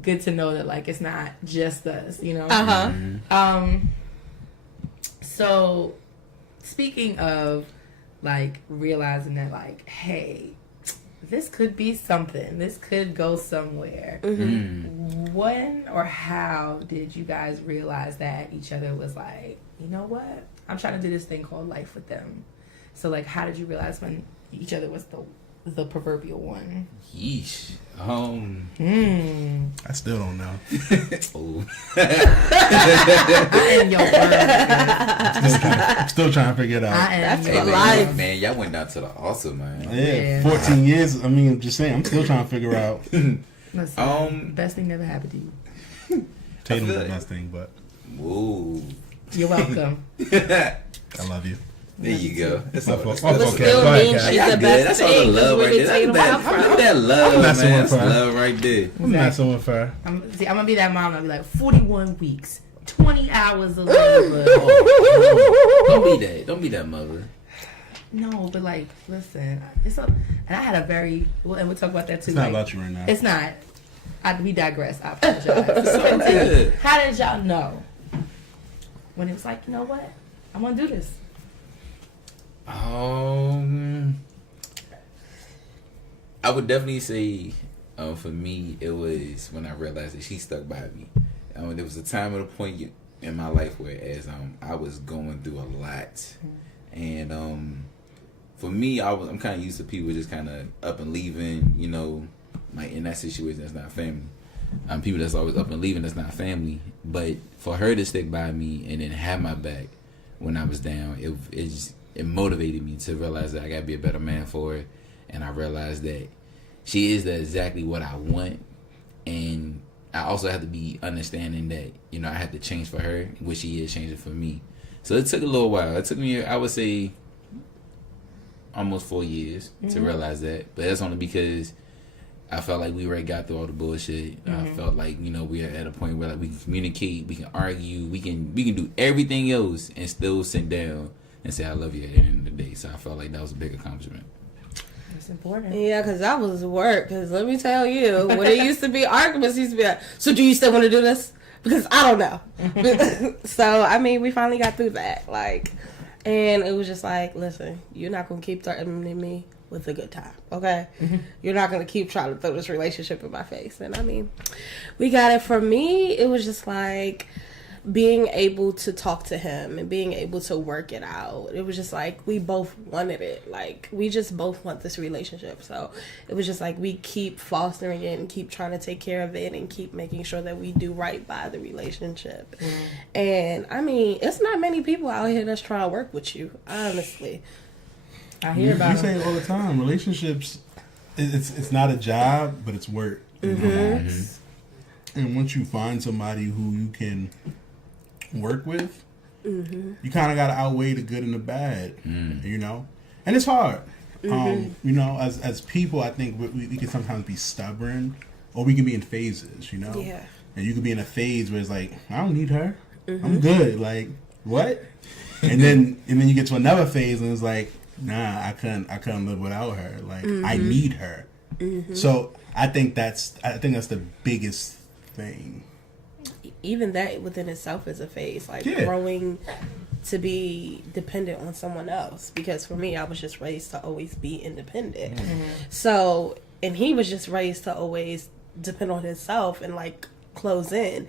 good to know that like it's not just us, you know. So speaking of like realizing that like, hey, this could be something. This could go somewhere. When or how did you guys realize that each other was like, you know what? I'm trying to do this thing called life with them. So like, how did you realize when each other was the proverbial one? Yeesh. I still don't know. Oh. I am your I'm still trying to figure it out. That's Hey, for man, life. man, y'all went down to the altar, man. Yeah, 14 years. I mean, I'm just saying, I'm still trying to figure out. Listen, best thing never happened to you. Tatum's the best thing, but Ooh. You're welcome. I love you. There you go. That's all. fault. That's Okay, all. Still go ahead, mean Kat. she's Y'all the good. best That's all the thing. love right there. Tatum That's from. that love, man. messing with That's her. love right there. I'm messing with her. I'm gonna be that mom. I'll be like 41 weeks, 20 hours of labor. Don't be that mother. No, but like, listen, and I had a very, and we'll talk about that too. It's not like, about you right now. It's not. We digress. I apologize. So good. How did y'all know when it was like, you know what, I'm gonna do this? I would definitely say, for me, it was when I realized that she stuck by me. There was a time and a point in my life where, as I was going through a lot, and for me, I'm kind of used to people just kind of up and leaving. You know, like in that situation, that's not family. People that's always up and leaving, that's not family. But for her to stick by me and then have my back when I was down, it motivated me to realize that I gotta be a better man for her. And I realized that she is exactly what I want. And I also have to be understanding that, you know, I have to change for her, which she is changing for me. So it took a little while. It took me, I would say, almost 4 years to realize that. But that's only because I felt like we already got through all the bullshit. I felt like, you know, we are at a point where like we can communicate, we can argue, we can do everything else and still sit down and say I love you at the end of the day. So I felt like that was a big accomplishment. It's important. Yeah, because that was work. Because let me tell you, when it used to be arguments, used to be like, so do you still want to do this? Because I don't know. So, I mean, we finally got through that. Like, and it was just like, listen, you're not going to keep threatening me with a good time, okay? You're not going to keep trying to throw this relationship in my face. And, I mean, we got it. For me, it was just like being able to talk to him and being able to work it out. It was just like we both wanted it. Like, we just both want this relationship. So it was just like we keep fostering it and keep trying to take care of it and keep making sure that we do right by the relationship. And I mean, it's not many people out here that's trying to work with you, honestly. I hear about You say it all the time. Relationships, it's not a job, but it's work. You know? And once you find somebody who you can work with, you kind of got to outweigh the good and the bad, you know? And it's hard. You know, as people, I think we can sometimes be stubborn, or we can be in phases, you know? Yeah. And you could be in a phase where it's like, I don't need her. I'm good. Like, what? And then you get to another phase and it's like, nah, I couldn't live without her. Like, I need her. So I think that's the biggest thing. Even that within itself is a phase, like Yeah. growing to be dependent on someone else. Because for me, I was just raised to always be independent. So, and he was just raised to always depend on himself and like close in.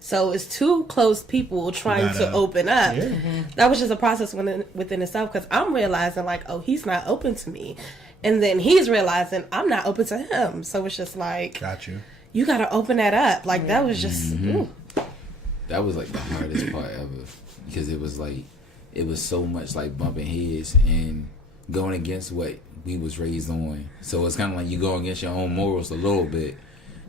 So it's two closed people trying to open up. Yeah. That was just a process within itself, because I'm realizing like, oh, he's not open to me. And then he's realizing I'm not open to him. So it's just like, Got you. you got to open that up. Like, that was just, ooh. That was like the hardest part ever, because it was like, it was so much like bumping heads and going against what we was raised on. So it's kind of like you go against your own morals a little bit,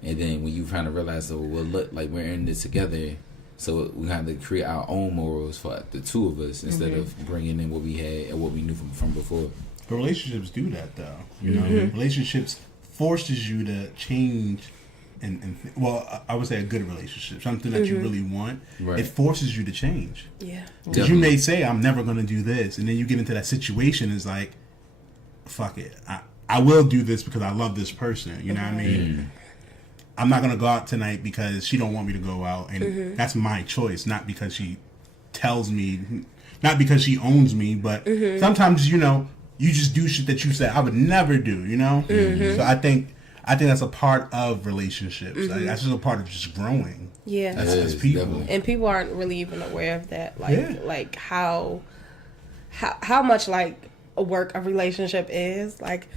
and then when you kind of realize, oh, well, look, like we're in this together, so we kind of create our own morals for the two of us instead of bringing in what we had and what we knew from before. But relationships do that, though. You know, relationships forces you to change. And well, I would say a good relationship, something that you really want. Right. It forces you to change. Yeah. Because you may say, I'm never going to do this. And then you get into that situation, it's like, fuck it. I will do this because I love this person. You know what I mean? I'm not going to go out tonight because she don't want me to go out. And that's my choice, not because she tells me, not because she owns me. But sometimes, you know, you just do shit that you said I would never do, you know? So I think that's a part of relationships. Like, that's just a part of just growing. Yeah. As people. Definitely. And people aren't really even aware of that. Like, like how much like a work a relationship is. Like,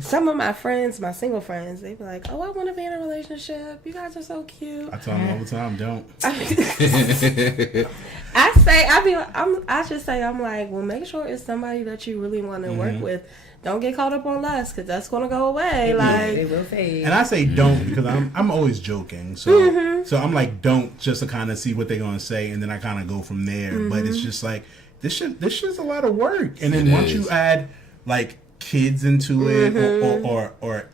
some of my friends, my single friends, they be like, "Oh, I want to be in a relationship. You guys are so cute." I tell them all the time, don't. I just say, I'm like, well, make sure it's somebody that you really want to work with. Don't get caught up on lust, because that's going to go away. Like, they will fade. And I say don't because I'm always joking. So so I'm like, don't, just to kind of see what they're gonna say, and then I kind of go from there. But it's just like this shit's a lot of work. And then once you add like kids into it, or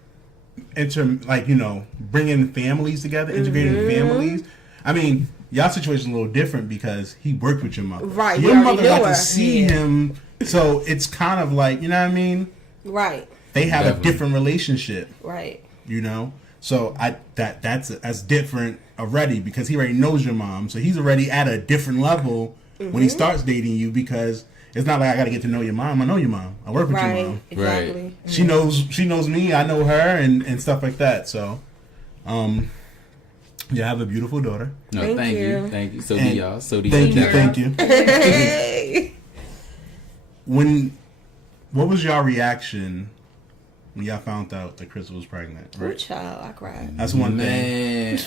enter, like, you know, bringing families together, integrating families. I mean, y'all situation a little different because he worked with your mother. Right. Your mother got to see him, so it's kind of like, you know what I mean? right. They have a different relationship. Right. You know, so that's different already, because he already knows your mom, so he's already at a different level when he starts dating you, because it's not like I got to get to know your mom. I know your mom. I work with your mom. Exactly. Right. She knows me. I know her, and stuff like that. So, yeah, I have a beautiful daughter. No, thank you. So do y'all. So do Thank y'all. you. Hey. What was y'all reaction when y'all found out that Crystal was pregnant? Ooh, child, I cried. That's one thing. Man,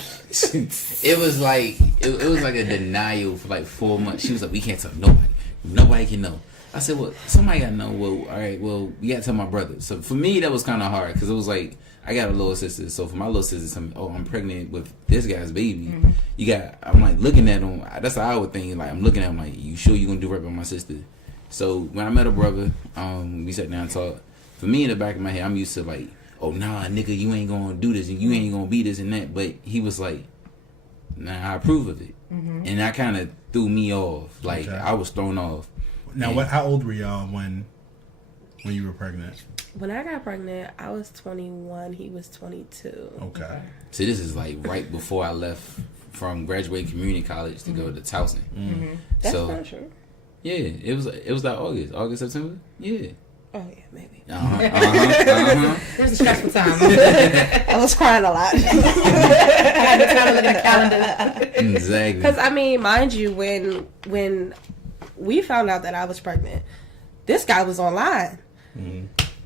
it was like a denial for like 4 months. She was like, "We can't tell nobody. Nobody can know." I said, "Well, somebody gotta know." Well, all right. Well, you gotta tell my brother. So for me, that was kind of hard, because it was like, I got a little sister. So for my little sister to tell me, "Oh, I'm pregnant with this guy's baby," I'm like looking at him. That's how I would think. Like, I'm looking at him like, "You sure you gonna do right by my sister?" So when I met her brother, we sat down and talked. For me, in the back of my head, I'm used to like, "Oh, nah, nigga, you ain't gonna do this, and you ain't gonna be this and that." But he was like, "Nah, I approve of it," and that kind of threw me off. Like, I was thrown off. Now, how old were y'all when you were pregnant? When I got pregnant, I was 21. He was 22. Okay. So this is like right before I left from graduating community college to go to Towson. Mm-hmm. That's So not true. yeah, it was like August, September. Yeah. Oh yeah, maybe. There's a stressful time. I was crying a lot. I had the time to look at the calendar. Exactly. Because I mean, mind you, when we found out that I was pregnant, this guy was online. Mm-hmm.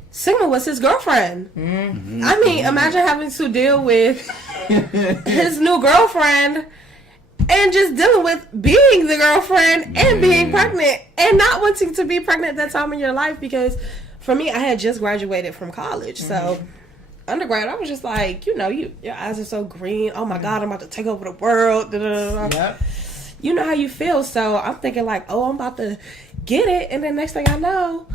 Sigma was his girlfriend. Mm-hmm. I mean, imagine having to deal with his new girlfriend and just dealing with being the girlfriend and being pregnant and not wanting to be pregnant at that time in your life. Because for me, I had just graduated from college. So undergrad, I was just like, your eyes are so green. Oh my God, I'm about to take over the world. Yep. You know how you feel. So I'm thinking like, oh, I'm about to get it. And then next thing I know,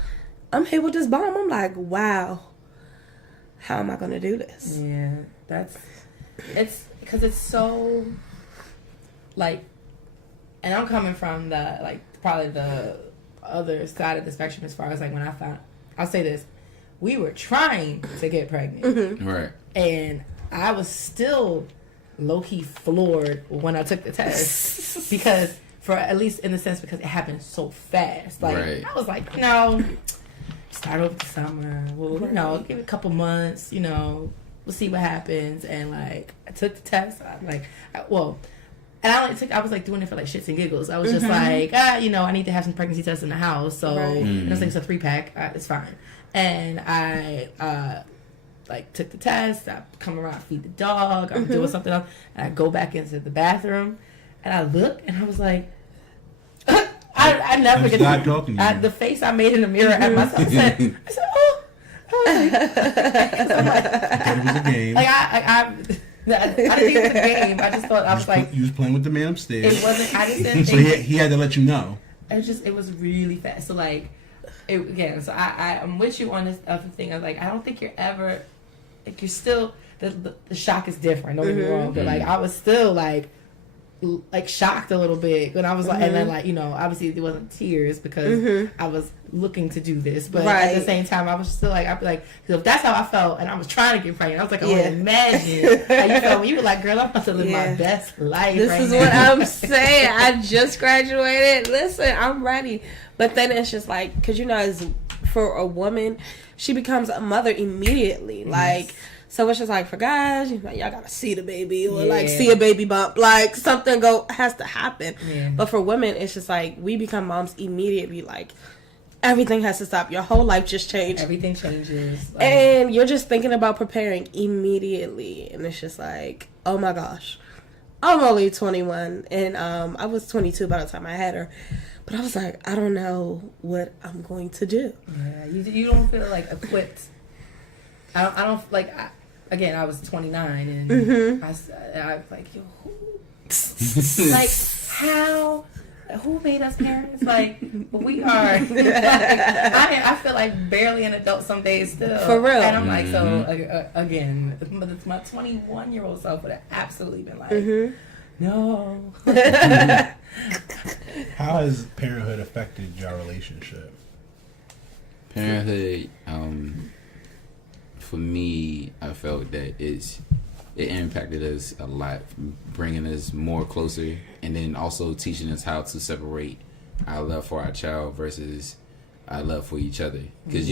I'm here with this bomb. I'm like, wow, how am I going to do this? Yeah, it's because it's so, like, and I'm coming from the, like, probably the other side of the spectrum as far as, like, when I found, I'll say this, we were trying to get pregnant. Right. And I was still low-key floored when I took the test. Because, for at least in the sense, because it happened so fast. Like, I was like, no, start over the summer. Well, give it a couple months, we'll see what happens. And, like, I took the test. I'm like, and I was like doing it for like shits and giggles. I was just like, I need to have some pregnancy tests in the house. So, and I was like, it's a 3-pack. It's fine. And I, like, took the test. I come around, feed the dog. I'm doing something else. And I go back into the bathroom. And I look, and I was like, I never forget the face I made in the mirror at myself. I said, oh. I'm like, it was a game. Like, I didn't think it was a game. I just thought, I was like, you was playing with the man upstairs. It wasn't, I just didn't So think. he had to let you know. It was really fast. So, like, so I'm with you on this other thing. I was like, I don't think you're ever, like, you're still, the shock is different. Don't get me wrong. But, like, I was still, like shocked a little bit when I was like, and then, like, obviously it wasn't tears because I was looking to do this, but at the same time I was still like, I'd be like, so if that's how I felt and I was trying to get pregnant, I was like, I would imagine how you felt when you were like, girl, I'm about to live my best life. This right is now. what I'm saying. I just graduated. Listen, I'm ready. But then it's just like, because as for a woman, she becomes a mother immediately. Like, so it's just like, for guys, y'all gotta see the baby or like see a baby bump, like something has to happen. But for women, it's just like we become moms immediately. Like everything has to stop. Your whole life just changed. Everything changes, like, and you're just thinking about preparing immediately. And it's just like, oh my gosh, I'm only 21, and I was 22 by the time I had her. But I was like, I don't know what I'm going to do. Yeah, you don't feel like equipped. I don't like. Again, I was 29, and I was like, yo, like, how? Who made us parents? Like, we are. Like, I feel like barely an adult some days still. For real. And I'm like, so again, my 21-year-old self would have absolutely been like, no. How has parenthood affected your relationship? Parenthood, for me, I felt that it impacted us a lot, bringing us more closer, and then also teaching us how to separate our love for our child versus our love for each other. Because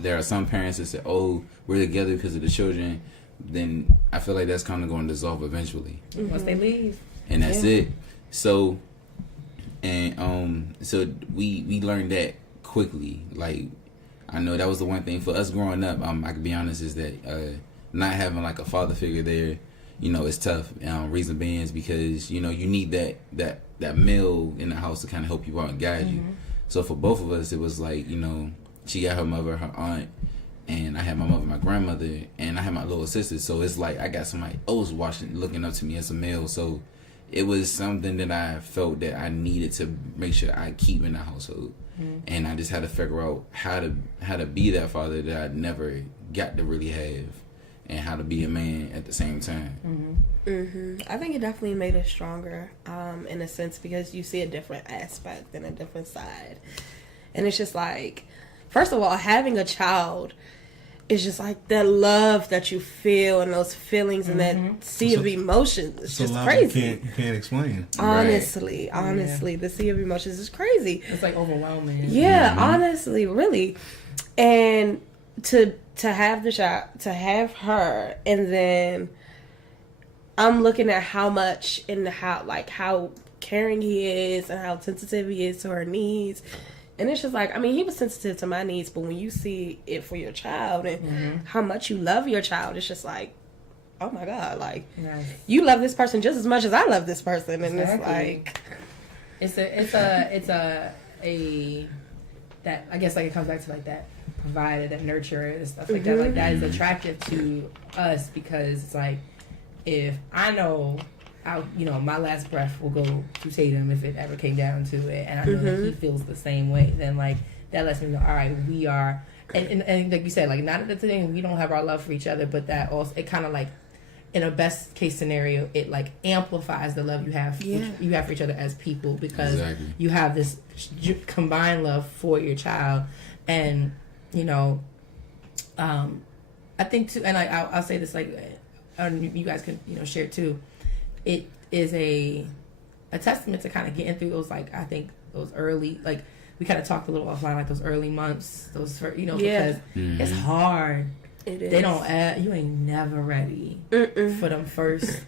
there are some parents that say, "Oh, we're together because of the children." Then I feel like that's kind of going to dissolve eventually Once they leave, and that's it. So, and so we learned that quickly. Like, I know that was the one thing for us growing up. I can be honest, is that not having like a father figure there, it's tough. Reason being is because you need that male in the house to kind of help you out and guide you. So for both of us, it was like she got her mother, her aunt, and I had my mother, my grandmother, and I had my little sister. So it's like I got somebody else looking up to me as a male. So it was something that I felt that I needed to make sure I keep in the household. And I just had to figure out how to be that father that I never got to really have, and how to be a man at the same time. I think it definitely made us stronger, in a sense, because you see a different aspect and a different side. And it's just like, first of all, having a child it's just like that love that you feel and those feelings and that sea of emotions. It's just crazy. You can't explain. Honestly, the sea of emotions is crazy. It's like overwhelming. Yeah, honestly, really. And to have the child, to have her, and then I'm looking at how much and how caring he is and how sensitive he is to her needs. And it's just like, I mean, he was sensitive to my needs, but when you see it for your child and how much you love your child, it's just like, oh my God, like, you love this person just as much as I love this person. And it's like, that, I guess, like, it comes back to like that provider, that nurturer and stuff like that. Like, that is attractive to us because it's like, if I know, my last breath will go to Tatum if it ever came down to it, and I know that he feels the same way, then like that lets me know, all right, we are, and like you said, like, not that today we don't have our love for each other, but that also, it kind of like, in a best case scenario, it like amplifies the love you have for each other as people, because you have this combined love for your child. And I think too, and I'll say this, like, you guys can share too, it is a testament to kind of getting through those, like, I think those early, like, we kind of talked a little offline, like those early months, those because it's hard. It is. They don't you ain't never ready for them first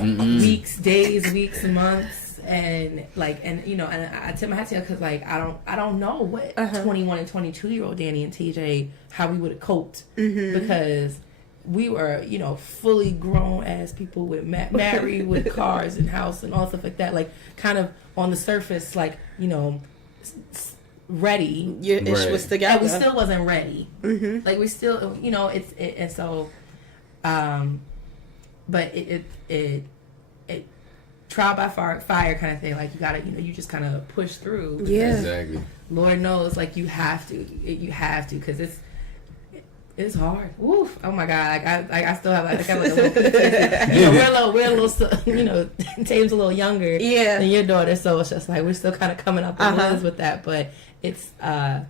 weeks, days, months, and like, and I tip my hat to you, because like I don't know what 21 and 22-year-old Dani and TJ, how we would have coped, because we were fully grown as people with married with cars and house and all stuff like that, like kind of on the surface, like ready. Your ish was together. And we still wasn't ready. Like, we still, and so, but it trial by fire kind of thing. Like, you gotta, you just kind of push through. Yeah, exactly. Lord knows, like, you have to, because it's hard. Woof. Oh my God. I still have, like, a little we're a little, Tame's a little younger than your daughter, so it's just like we're still kind of coming up with that. But it's I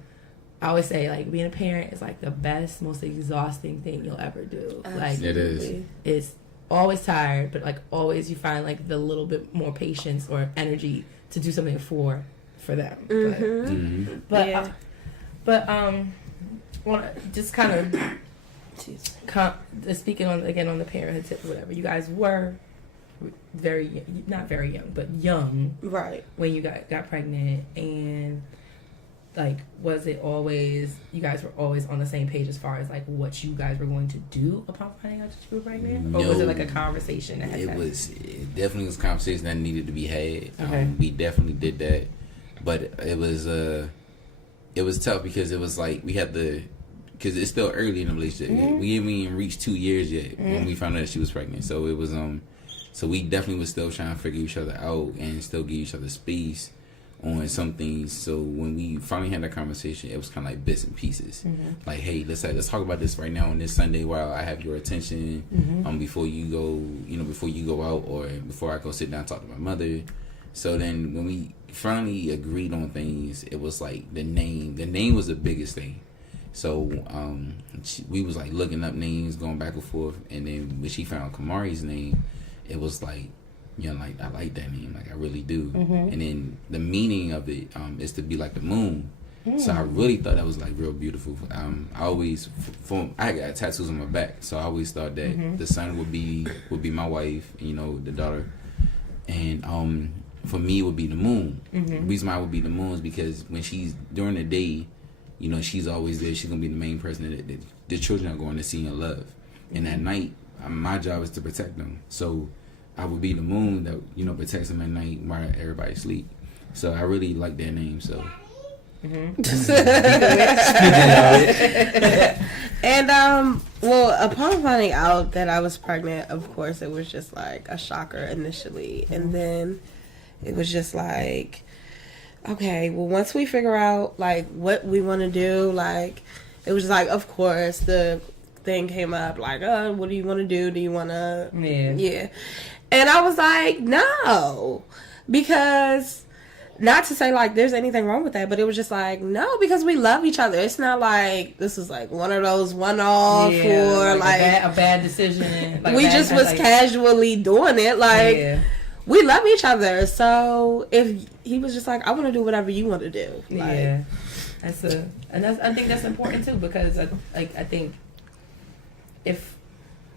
always say, like, being a parent is like the best, most exhausting thing you'll ever do. Like, it is. It's always tired, but like always you find like the little bit more patience or energy to do something for them. But just kind of speaking on the parenthood tip, whatever, you guys were not very young, but young, right, when you got pregnant. And like, was it always, you guys were always on the same page as far as like what you guys were going to do upon finding out that you were pregnant? No, or was it like a conversation that it definitely was a conversation that needed to be had. Okay. We definitely did that, but it was tough because it was like we had because it's still early in the relationship. We didn't even reach 2 years yet when we found out that she was pregnant. So it was so we definitely was still trying to figure each other out and still give each other space on some things. So when we finally had that conversation, it was kind of like bits and pieces. Like, hey, let's talk about this right now on this Sunday while I have your attention. Before you go out, or before I go sit down and talk to my mother. So then when we finally agreed on things, it was like the name was the biggest thing. So we was like looking up names, going back and forth, and then when she found Kamari's name, it was like, like, I like that name, like, I really do. And then the meaning of it is to be like the moon. So I really thought that was like real beautiful. I always, I got tattoos on my back, so I always thought that the sun would be my wife, the daughter, and for me it would be the moon. The reason why it would be the moon is because when she's during the day, she's always there. She's gonna be the main person that the children are going to see and love. And at night, my job is to protect them. So I would be the moon that protects them at night while everybody sleep. So I really like that name. So. And well, upon finding out that I was pregnant, of course it was just like a shocker initially, and then it was just like, okay, well, once we figure out like what we want to do, like, it was like, of course the thing came up like, what do you want to do? Do you want to? Yeah. And I was like, no, because not to say like there's anything wrong with that, but it was just like, no, because we love each other. It's not like this is like one of those one-off or like a bad decision. Like we just was casually doing it. Like we love each other. So if he was just like, I want to do whatever you want to do. Like, I think that's important too, because I think if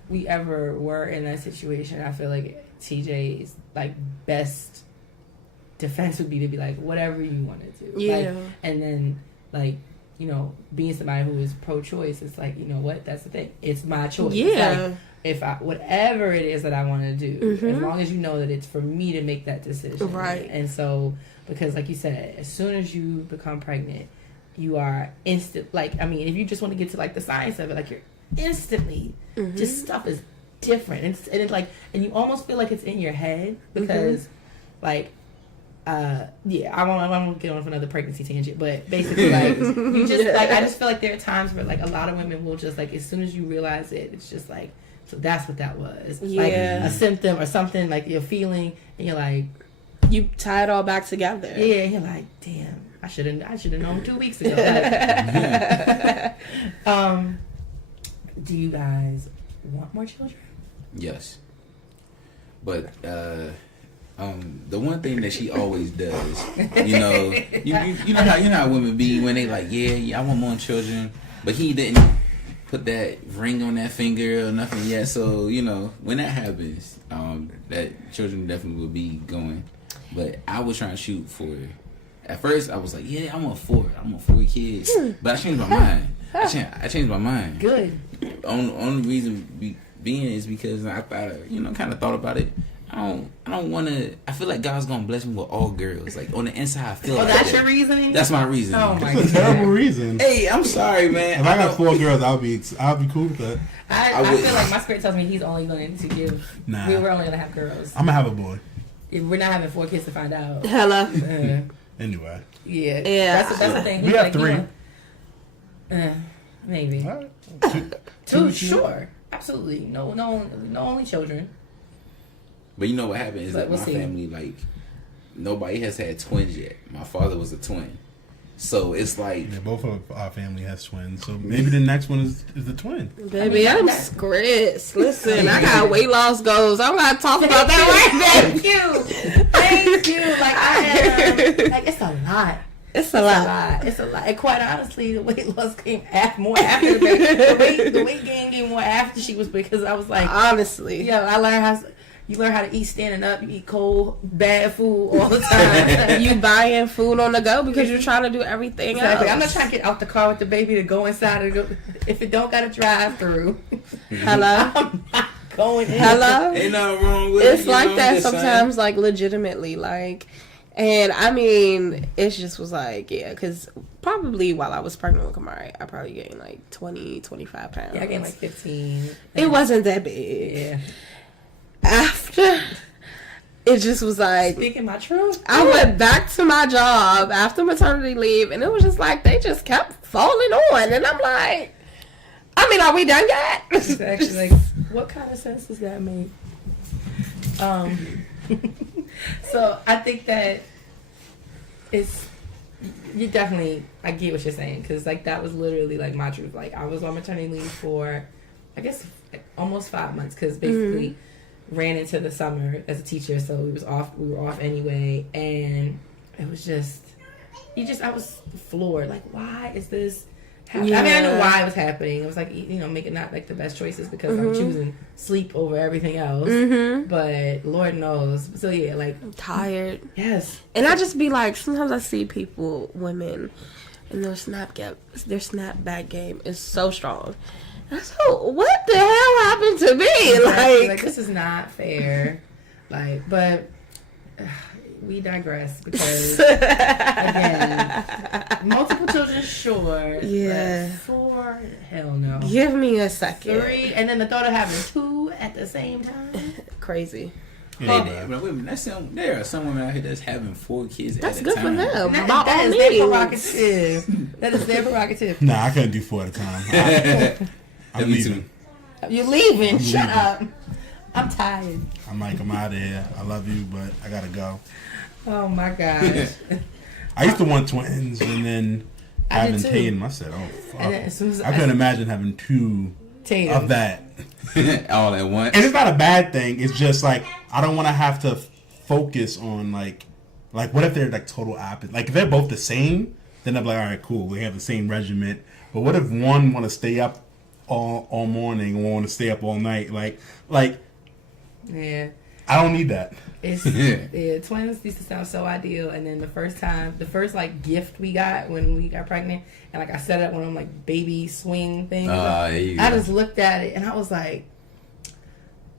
we ever were in that situation, I feel like TJ's like best defense would be to be like, whatever you want to do. Yeah. Like, and then like, you know, being somebody who is pro-choice, it's like, you know what, that's the thing. It's my choice. Yeah. Like, if I, whatever it is that I want to do, Mm-hmm. as long as you know that it's for me to make that decision. Right. And so, because like you said, as soon as you become pregnant, you are instant, like, I mean, if you just want to get to like the science of it, like you're instantly, just stuff is different. And it's like, and you almost feel like it's in your head because like, I won't get on another pregnancy tangent, but basically like you just like, I just feel like there are times where like a lot of women will just like, as soon as you realize it, it's just like, so that's what that was. Like a symptom or something like you're feeling, and you're like, you tie it all back together. yeah, you're like, damn, I should have known 2 weeks ago. Do you guys want more children? Yes. But the one thing that she always does, you know, you know how women be when they like, yeah, I want more children, but he didn't put that ring on that finger or nothing yet. So, you know, when that happens, that children definitely will be going. But I was trying to shoot for, at first I was like, yeah, I want 4 kids. But I changed my mind. I changed my mind. Good. Only reason being is because I thought, you know, kind of thought about it. I don't want to. I feel like God's gonna bless me with all girls. Like on the inside, I feel. Oh, like that's that. your reasoning. That's my reasoning. Oh my It's a terrible reason. Hey, I'm sorry, man. If I got 4 girls, I'll be cool with that. I feel like my spirit tells me he's only going to give. Nah. We're only going to have girls. I'm gonna have a boy. We're not having 4 kids to find out. Hello. Anyway. Yeah. That's the thing. We have 3. Maybe. All right. 2, sure. Absolutely. No only children. But you know what happened is But that we'll my see. family, like, nobody has had twins yet. My father was a twin, so it's like Yeah, both of our family has twins, so maybe the next one is the twin. Baby, I'm scrits. Listen, I got weight loss goals. I'm gonna talk about that right now. Thank you. Like I am. Like it's a lot. It's a lot. It's a lot. And quite honestly, the weight loss came more after the baby. The weight gain came more after she was, because I was like, Honestly. I learned you learn how to eat standing up. You eat cold, bad food all the time. You buying food on the go because you're trying to do everything Exactly. else. I'm not trying to get out the car with the baby to go inside and go. If it don't got a drive through, Hello? I'm not going in. Hello? ain't nothing wrong with it. It's you like know, that just sometimes, saying. like legitimately, like, and I mean, it just was like, yeah, because probably while I was pregnant with Kamari, I probably gained like 20, 25 pounds. Yeah, I gained like 15. It wasn't that big. Yeah. After, it just was like, Speaking my truth. I went back to my job after maternity leave, and it was just like they just kept falling on, and I'm like, I mean, are we done yet? Exactly. Like, what kind of sense does that make? So I think that it's, you definitely, I get what you're saying, because like that was literally like my truth. Like I was on maternity leave for, I guess, almost 5 months, because basically ran into the summer as a teacher, so we were off anyway, and it was just, I was floored. Like, why is this happening? I mean, I knew why it was happening. It was like, you know, making not like the best choices because I'm choosing sleep over everything else. But Lord knows. So yeah, like, I'm tired. yes. And I just be like, sometimes I see people, women, and their snapback game is so strong. And I said, what the hell happened to me? Exactly. Like this is not fair. Like, but we digress, because again, multiple children, sure. Yeah. But 4, hell no. give me a second. 3, and then the thought of having 2 at the same time. Crazy. Yeah, Hey, but wait a minute, there are some women out here that's having 4 kids That's at a good for time. them. That, By that all is their means. prerogative. That is their prerogative. Nah, I couldn't do 4 at a time. I'm Me leaving. too. You're leaving. Shut up. I'm tired. I'm out of here. I love you, but I gotta go. Oh my gosh. I used to want twins, and then I did having too. Tatum, I said, "Oh fuck!" And then as soon as I couldn't imagine having two Tatum. of that. All at once. And it's not a bad thing. It's just like I don't want to have to focus on like what if they're like total opposite? Like if they're both the same, then I'm like, all right, cool. We have the same regiment. But what if one want to stay up all morning, and one want to stay up all night? Like Yeah. I don't need that. It's twins used to sound so ideal, and then the first like gift we got when we got pregnant, and like I set up one of them like baby swing things. There you go. I just looked at it and I was like,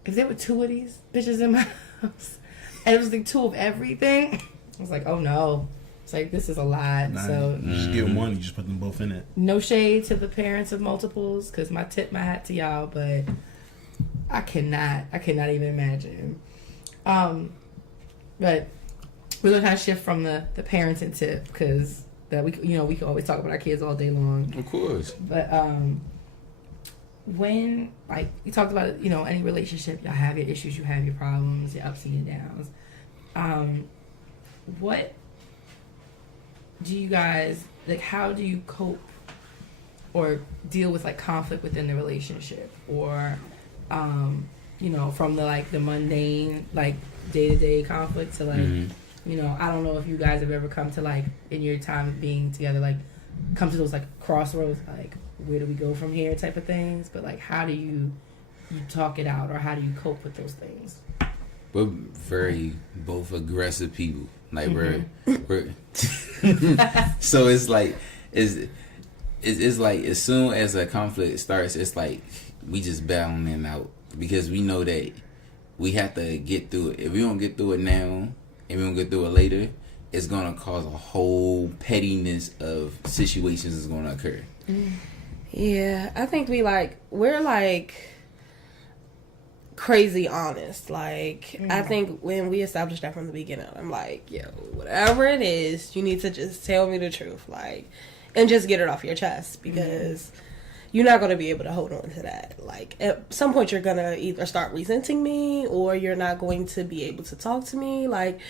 if there were two of these bitches in my house, and it was like two of everything, I was like, oh no, it's like this is a lot. Nah, So you just get one, you just put them both in it. no shade to the parents of multiples, because my hat to y'all, but I cannot even imagine. But we're gonna kind of shift from the parenting tip, because that we can always talk about our kids all day long. Of course. But when like you talked about any relationship, y'all have your issues, you have your problems, your ups and your downs. What do you guys like? How do you cope or deal with like conflict within the relationship, or from the mundane like day-to-day conflict to like I don't know if you guys have ever come to like in your time of being together like come to those like crossroads, like where do we go from here type of things, but like how do you talk it out, or how do you cope with those things? We're very both aggressive people. Like we're so it's like it's like as soon as a conflict starts, it's like we just battling out, because we know that we have to get through it. If we don't get through it now and we don't get through it later, it's gonna cause a whole pettiness of situations that's gonna occur. Yeah, I think we're like crazy honest. Like I think when we established that from the beginning, I'm like, yo, whatever it is, you need to just tell me the truth, like, and just get it off your chest, because you're not going to be able to hold on to that. Like at some point you're going to either start resenting me, or you're not going to be able to talk to me, like,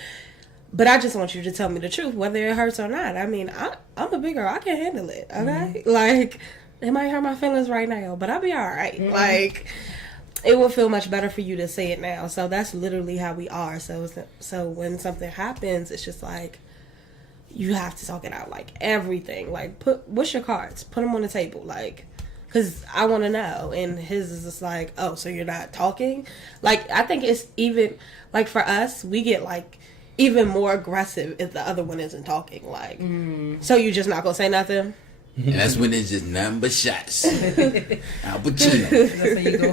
but I just want you to tell me the truth, whether it hurts or not. I mean, I'm a big girl, I can handle it, okay? Like it might hurt my feelings right now, but I'll be all right. Like it will feel much better for you to say it now. So that's literally how we are. So when something happens, it's just like you have to talk it out, like everything. Like what's your cards? Put them on the table, like, because I want to know. And his is just like, oh, so you're not talking? Like I think it's even like for us, we get like even more aggressive if the other one isn't talking. Like, so you're just not gonna say nothing? And that's when it's just nothing but shots. Al Pacino. That's how you go.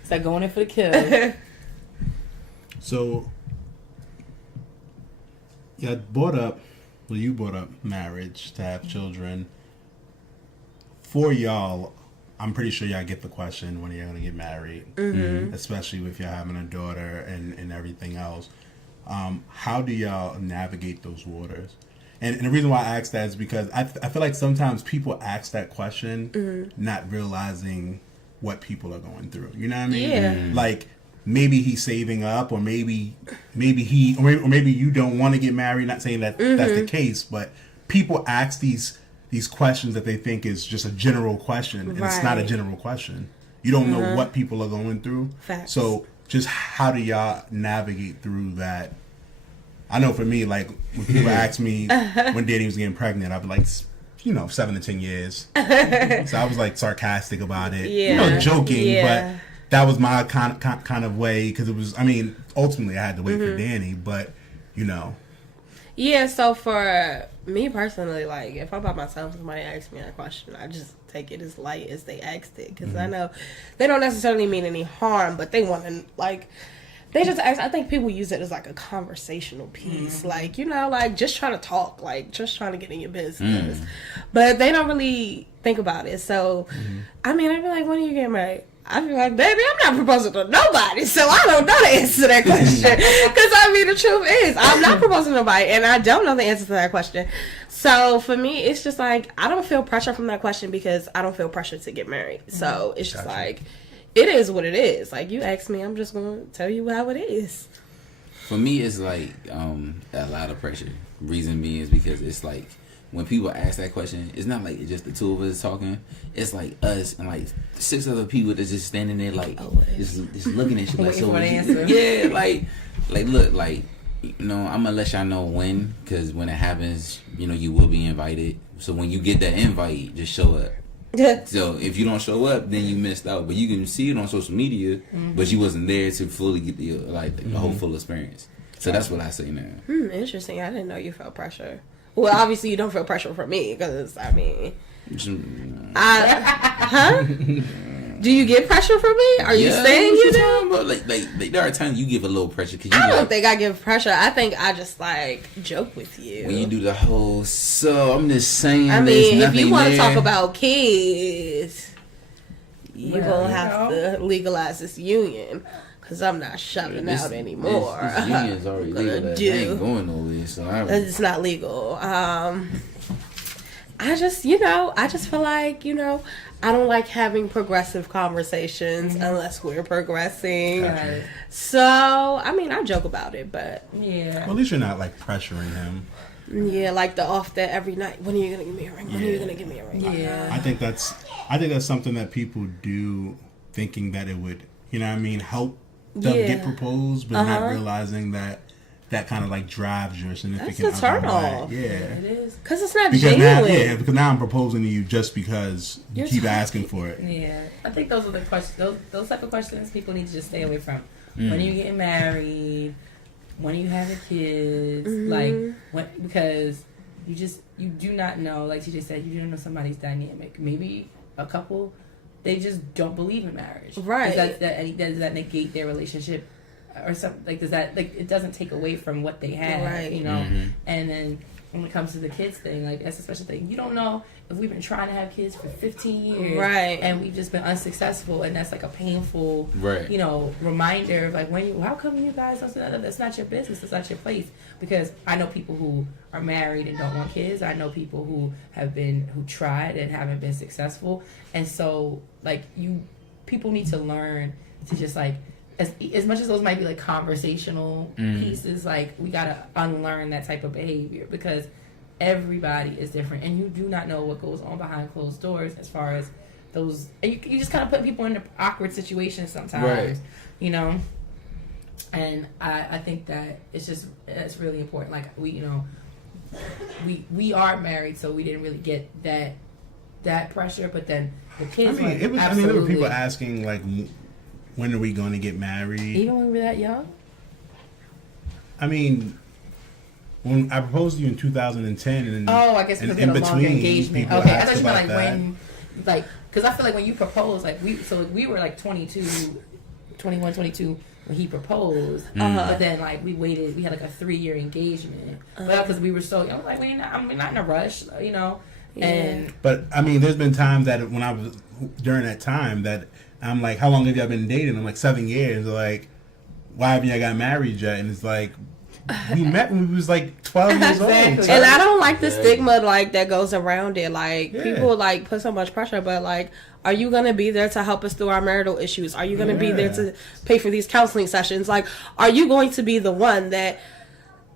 It's like going in for the kill. So, you brought up marriage, to have children. For y'all, I'm pretty sure y'all get the question when you're going to get married, especially if you're having a daughter and everything else. How do y'all navigate those waters? And the reason why I ask that is because I feel like sometimes people ask that question not realizing what people are going through. You know what I mean? Yeah. Like maybe he's saving up, or maybe you don't want to get married. Not saying that that's the case, but people ask these questions that they think is just a general question, and it's not a general question. You don't know what people are going through. Facts. So just how do y'all navigate through that? I know for me, like, when people ask me when Dani was getting pregnant, I'd be like, 7 to 10 years. So I was, like, sarcastic about it. Joking, but that was my kind of way, because it was, ultimately I had to wait for Dani, but, Yeah, so for me personally, like, if I'm by myself, somebody asks me that question, I just take it as light as they asked it, because I know they don't necessarily mean any harm, but they want to, like... They just ask, I think people use it as like a conversational piece. Like, like just trying to talk, like just trying to get in your business. But they don't really think about it. So, I'd be like, when are you getting married? I'd be like, baby, I'm not proposing to nobody. So I don't know the answer to that question. Because the truth is, I'm not proposing to nobody. And I don't know the answer to that question. So for me, it's just like, I don't feel pressure from that question, because I don't feel pressure to get married. So it's just like... It is what it is. Like, you ask me, I'm just going to tell you how it is. For me, it's like a lot of pressure. Reason being is because it's like when people ask that question, it's not like it's just the two of us talking. It's like us and like 6 other people that's just standing there like just looking at you like, so yeah, like look, like, you know, I'm gonna let y'all know when, because when it happens, you know, you will be invited. So when you get that invite, just show up. So if you don't show up, then you missed out. But you can see it on social media, but you wasn't there to fully get the the whole full experience. So that's what I say now. Interesting. I didn't know you felt pressure. Well, obviously you don't feel pressure from me, because I mean, do you get pressure from me? Are you saying you do? But like there are times you give a little pressure because I don't think I give pressure. I think I just like joke with you when you do the whole. So I'm just saying. I mean, if you want to talk about kids, you gonna have to legalize this union. Because I'm not shoving out anymore. This union's already legal. I ain't going nowhere, so it's not legal. I just feel like, I don't like having progressive conversations unless we're progressing. Right. So, I mean, I joke about it, but yeah. Well, at least you're not like pressuring him. Yeah, like the off that every night. When are you gonna give me a ring? When are you gonna give me a ring? Yeah. I think that's something that people do, thinking that it would, help them get proposed, but not realizing that kind of like drives your significant other. That's a turn off. Yeah, it is. Because it's not genuine. Because now I'm proposing to you just because you keep asking for it. Yeah, I think those are the questions. Those type of questions people need to just stay away from. When are you getting married? When are you having kids? Because you do not know. Like TJ said, you don't know somebody's dynamic. Maybe a couple, they just don't believe in marriage. Right. Does that negate their relationship? Or something like, does that, like, it doesn't take away from what they have, right. And then when it comes to the kids thing, like, that's a special thing. You don't know if we've been trying to have kids for 15 years, right, and we've just been unsuccessful, and that's like a painful, right, reminder of like, how come you guys don't say that? That's not your business. That's not your place. Because I know people who are married and don't want kids. I know people who tried and haven't been successful, and so like people need to learn to just like. As much as those might be like conversational pieces, like we gotta unlearn that type of behavior, because everybody is different, and you do not know what goes on behind closed doors as far as those. And you just kind of put people in awkward situations sometimes, right. And I think that it's really important. Like we are married, so we didn't really get that pressure, but then the kids. There were people asking like, when are we going to get married? Even when we were that young? I mean, when I proposed to you in 2010, and I guess because of the longer engagement. Okay, I thought you meant like when, like, because I feel like when you proposed, like we were like 21, 22 when he proposed, but then like we waited, we had like a 3-year engagement, because we were so young. Like I'm not in a rush, And but I mean, there's been times that when I was during that time that. I'm like, how long have y'all been dating? I'm like, 7 years. They're like, why haven't y'all got married yet? And it's like, we met when we was like 12 years old. And I don't like the stigma like that goes around it. Like people like put so much pressure, but like, are you gonna be there to help us through our marital issues? Are you gonna be there to pay for these counseling sessions? Like, are you going to be the one that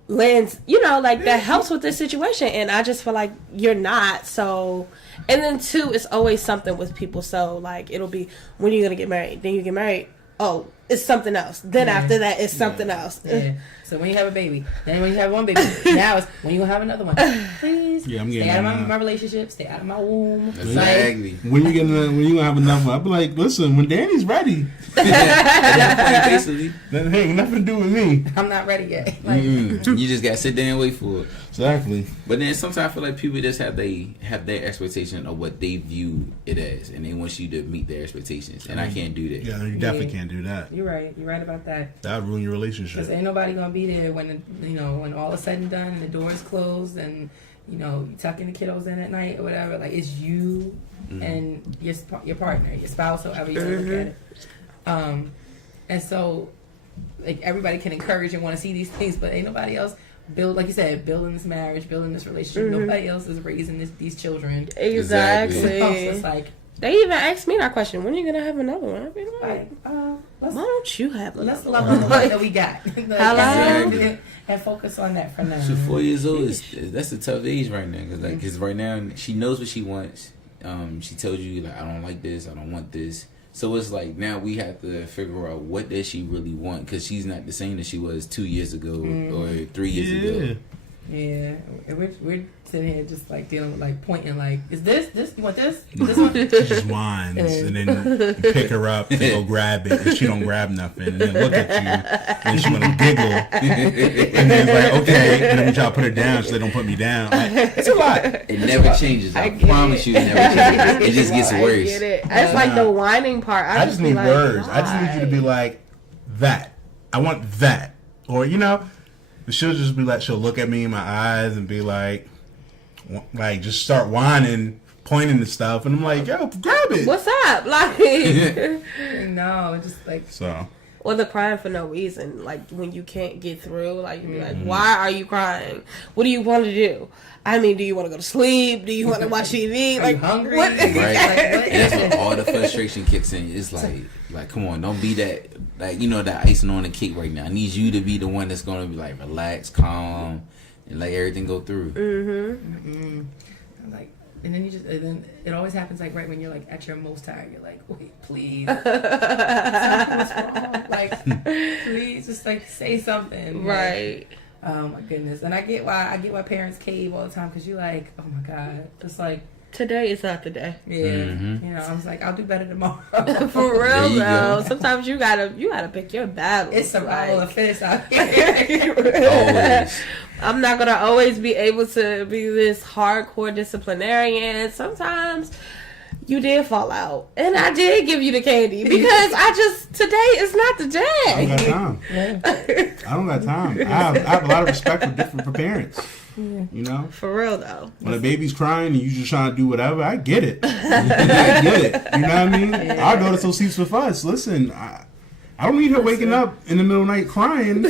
lends, that helps with this situation? And I just feel like you're not. So. And then 2, it's always something with people. So like it'll be, when are you gonna get married? Then you get married. Oh, it's something else. Then after that, it's something else. Yeah. So when you have a baby, then when you have one baby, now it's when you gonna have another one. Please, stay out of my relationship. Stay out of my womb. Exactly. When you gonna have another one? I'll be like, listen, when Dani's ready. Basically, then hey, nothing to do with me. I'm not ready yet. You just gotta sit there and wait for it. Exactly. But then sometimes I feel like people just have their expectation of what they view it as, and they want you to meet their expectations, and I can't do that. Yeah, you definitely can't do that. You're right. You're right about that. That would ruin your relationship. Because ain't nobody gonna be there when when all is said and done and the door is closed and you tucking the kiddos in at night or whatever. Like it's you and your partner, your spouse, however you look at it. And so like everybody can encourage and want to see these things, but ain't nobody else like you said, building this marriage, building this relationship. Nobody else is raising these children. Exactly. So it's like They even asked me that question. When are you gonna have another one? I'd be like, why don't you have another let's one? love on the one that we got. Hello? And focus on that for now. So 4 years old that's a tough age right now because right now she knows what she wants. She tells you like I don't like this, I don't want this. So it's like now we have to figure out what does she really want because she's not the same as she was 2 years ago or 3 years ago. Yeah, we're sitting here just like dealing with like pointing like, is this you want this one? She just whines, and then you pick her up to go grab it, and she don't grab nothing, and then look at you, and she want to giggle, and then it's like okay, and then we try to put her down so they don't put me down. Like, it's a lot. It never changes. I promise you, it never changes. It just gets worse. I get it. It's like the whining part. I just need like, words. why? I just need you to be like that. I want that, or she'll just be like, she'll look at me in my eyes and be like just start whining, pointing to stuff, and I'm like, yo, grab it. What's up? Like, no, just like so. Or the crying for no reason, like when you can't get through, like you be like, why are you crying? What do you want to do? I mean, do you want to go to sleep? Do you want to watch TV? Are like, you hungry? What? Right. And that's when all the frustration kicks in. It's like, come on, don't be that, like, that icing on the cake right now. I need you to be the one that's going to be like, relax, calm, and let everything go through. I'm like, and then it always happens like right when you're like at your most tired. You're like, wait, please, what's wrong? Like, please, just like say something, Right. Like, oh my goodness, and I get why parents cave all the time because you're like, oh my god, it's like Today is not the day. yeah, I was like, I'll do better tomorrow. For real you though, go. sometimes you gotta pick your battles. It's survival of the fittest out here. Always. I'm not gonna always be able to be this hardcore disciplinarian. Sometimes you did fall out, and I did give you the candy because today is not the I don't got day. time. I don't got time. I have a lot of respect for parents. For real though. When a baby's crying and you just trying to do whatever, I get it. I get it. You know what I mean? Our daughter still sleeps with us. Listen, I don't need her waking up in the middle of the night crying.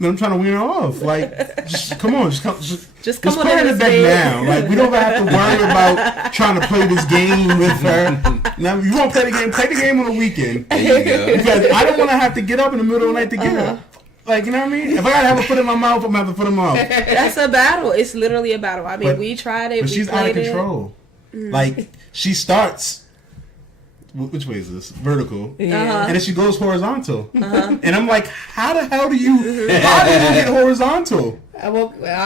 I'm trying to wean her off. Like, just come on, just come put on her in to this bed bed. now. Like, we don't have to worry about trying to play this game with her. Now, if you want to play the game on the weekend. There you go. Because I don't want to have to get up in the middle of the night to get her. Like, you know what I mean? If I gotta have a foot in my mouth, I'm gonna have to put in my mouth. That's a battle. It's literally a battle. I mean, we tried it. But we she's out of played control. Like, she starts. Which way is this? Vertical. And then she goes horizontal. And I'm like, how the hell do you get horizontal? I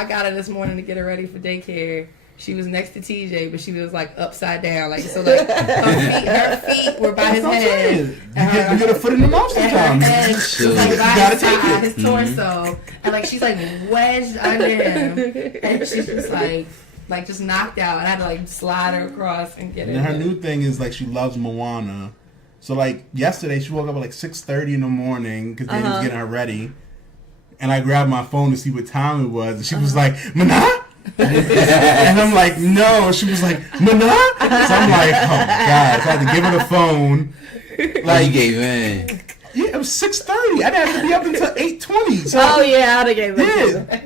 got her this morning to get her ready for daycare. She was next to TJ, but she was like upside down, like so. Like her feet were by his head. You get a foot in the mouth sometimes. Her head was like You by gotta his take side, it. his torso, and like she's like wedged under him, and she's just like just knocked out. And I had to like slide her across and get her. And her new thing is like she loves Moana. So like yesterday, she woke up at like 6:30 in the morning because Dani was getting her ready, and I grabbed my phone to see what time it was, and she was like, "Mana." And I'm like, no. She was like, Mana? So I'm like, oh my god. So I had to give her the phone. Like, you gave in. Yeah, it was 6:30. I didn't have to be up until 8:20. So Oh yeah, I'd have gave it. yeah.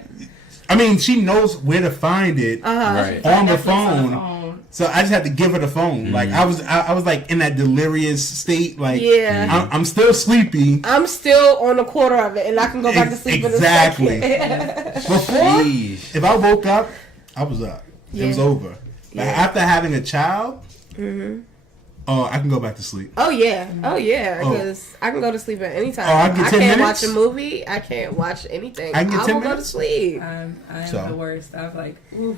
I mean, she knows where to find it Right. on the Netflix phone. So I just had to give her the phone. Like I was like in that delirious state. Like I'm still sleepy. I'm still on a quarter of it, and I can go back to sleep Exactly. in a second. Before, Jeez. if I woke up, I was up. It was Yeah. over. Like after having a child, I can go back to sleep. Oh yeah, because I can go to sleep at any time. Oh, I can get 10 can't minutes? watch a movie. I can't watch anything. I can get 10 will go to minutes? sleep. I am So. the worst. I was like, oof.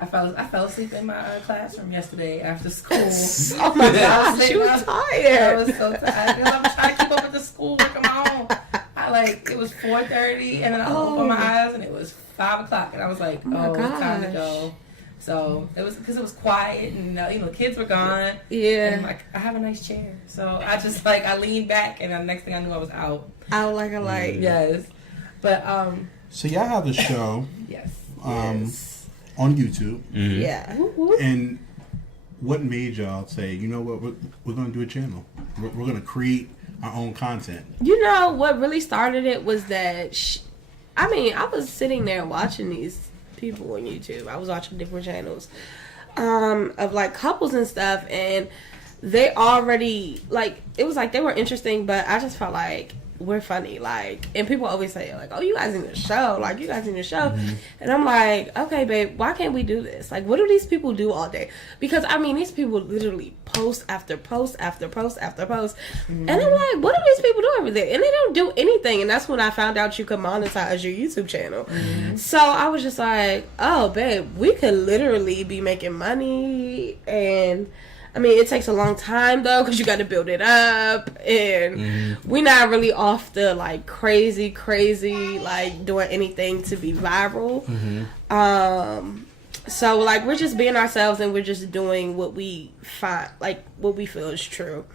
I fell asleep in my classroom yesterday after school. Oh my I gosh, she was I tired. was so tired because I was trying to keep up with the schoolwork on my own. It was 4:30 and then I opened my eyes and it was 5 o'clock and I was like, my it's time to gosh. go. So it was because it was quiet and kids were gone. Yeah. And like I have a nice chair, so I just I leaned back and the next thing I knew I was out. Out like a light. Yes, but So y'all have a show yes. on YouTube, Yeah. and what made y'all say, you know what, we're going to do a channel. We're going to create our own content. You know what really started it was that I was sitting there watching these people on YouTube. I was watching different channels. of like couples and stuff, and they already like it was like they were interesting, but I just felt like we're funny, like, and people always say like, oh, you guys need a show, like, you guys need a show. And I'm like, okay, babe, why can't we do this? Like, what do these people do all day? Because I mean, these people literally post after post after post after post, and I'm like, what do these people do every day? And they don't do anything. And that's when I found out you could monetize your YouTube channel. So I was just like, oh, babe, we could literally be making money. And I mean, it takes a long time, though, because you got to build it up. And we're not really off the, like, crazy, like, doing anything to be viral. So, like, we're just being ourselves, and we're just doing what we find, like, what we feel is true.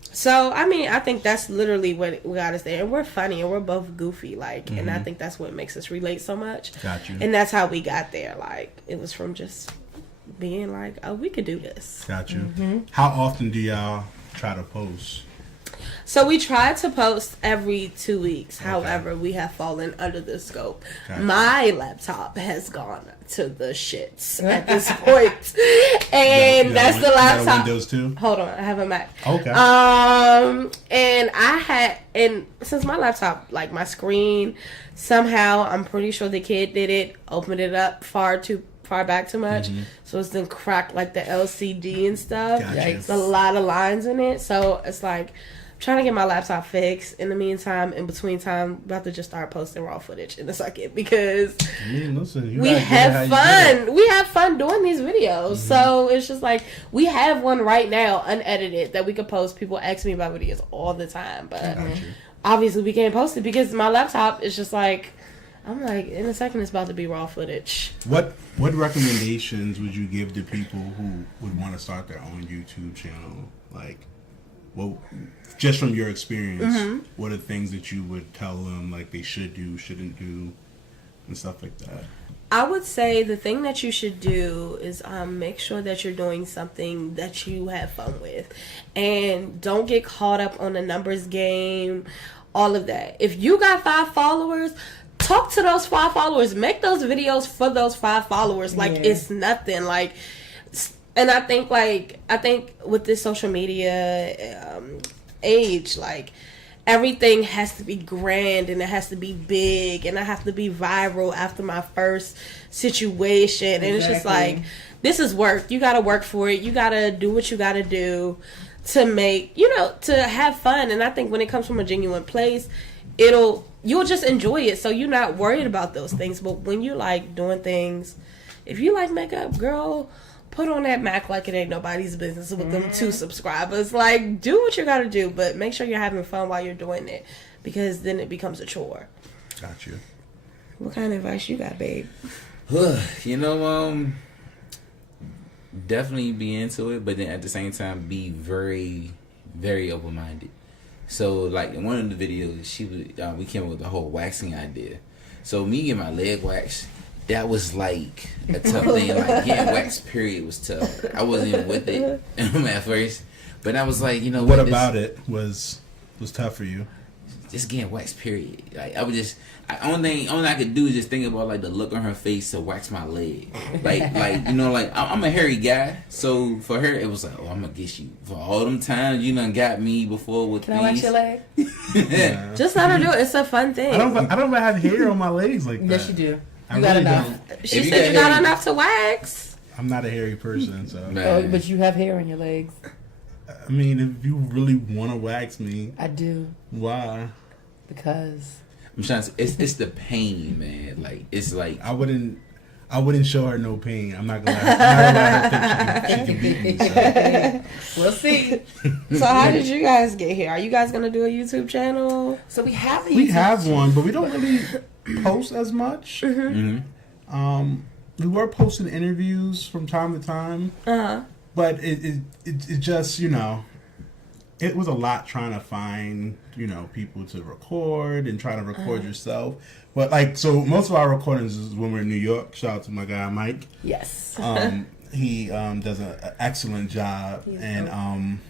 So, I mean, I think that's literally what got us there. And we're funny, and we're both goofy, like, and I think that's what makes us relate so much. Got you. And that's how we got there. Like, it was from just being like, oh, we could do this. Got you. How often do y'all try to post? So we try to post every 2 weeks. However, we have fallen under the scope. Gotcha. My laptop has gone to the shits at this point. And that's the laptop. Windows too? Hold on, I have a Mac. Okay. And since my laptop, like my screen, somehow I'm pretty sure the kid did it, opened it up far back too much, so it's then cracked like the LCD and stuff. Gotcha. It's a lot of lines in it, so it's like trying to get my laptop fixed. In the meantime, in between time, I'm about to just start posting raw footage in a second because we have fun. We have fun doing these videos, so it's just like we have one right now, unedited, that we could post. People ask me about videos all the time, but obviously we can't post it because my laptop is just like, I'm like, in a second it's about to be raw footage. What recommendations would you give to people who would want to start their own YouTube channel? Like, well, just from your experience, what are things that you would tell them like they should do, shouldn't do, and stuff like that? I would say the thing that you should do is make sure that you're doing something that you have fun with, and don't get caught up on the numbers game, all of that. If you got 5 followers, talk to those 5 followers. Make those videos for those 5 followers. Like, it's nothing. Like, and I think with this social media age, like, everything has to be grand, and it has to be big, and I have to be viral after my first situation. And it's just like, this is work. You got to work for it. You got to do what you got to do to make, to have fun. And I think when it comes from a genuine place, you'll just enjoy it, so you're not worried about those things. But when you like doing things, if you like makeup, girl, put on that Mac like it ain't nobody's business with them 2 subscribers. Like, do what you gotta do, but make sure you're having fun while you're doing it, because then it becomes a chore. Got you. What kind of advice you got, babe? Definitely be into it, but then at the same time be very, very open-minded. So, like, in one of the videos, we came up with the whole waxing idea. So, me getting my leg waxed, that was, like, a tough thing. Like, getting waxed, period, was tough. I wasn't even with it at first. But I was like, what about it was tough for you? Just getting waxed, period. Like, only thing I could do is just think about, like, the look on her face to wax my leg. Like, I'm a hairy guy, so for her, it was like, oh, I'm gonna get you. For all them times you done got me before with these. Can I wax your leg? Yeah. Just let her do it. It's a fun thing. I don't have hair on my legs like that. Yes, you do. I got really enough. don't. She said you got enough to wax. I'm not a hairy person, so. Oh, but you have hair on your legs. I mean, if you really want to wax me, I do. Why? Because I'm trying to. It's the pain, man. Like, it's like I wouldn't show her no pain. I'm not gonna let her think she can beat me. So. we'll see. So how did you guys get here? Are you guys gonna do a YouTube channel? So we have a We have one, but we don't really post as much. We were posting interviews from time to time, but it just it was a lot trying to find people to record and try to record yourself. But so most of our recordings is when we're in New York. Shout out to my guy Mike. Yes. He does an excellent job, and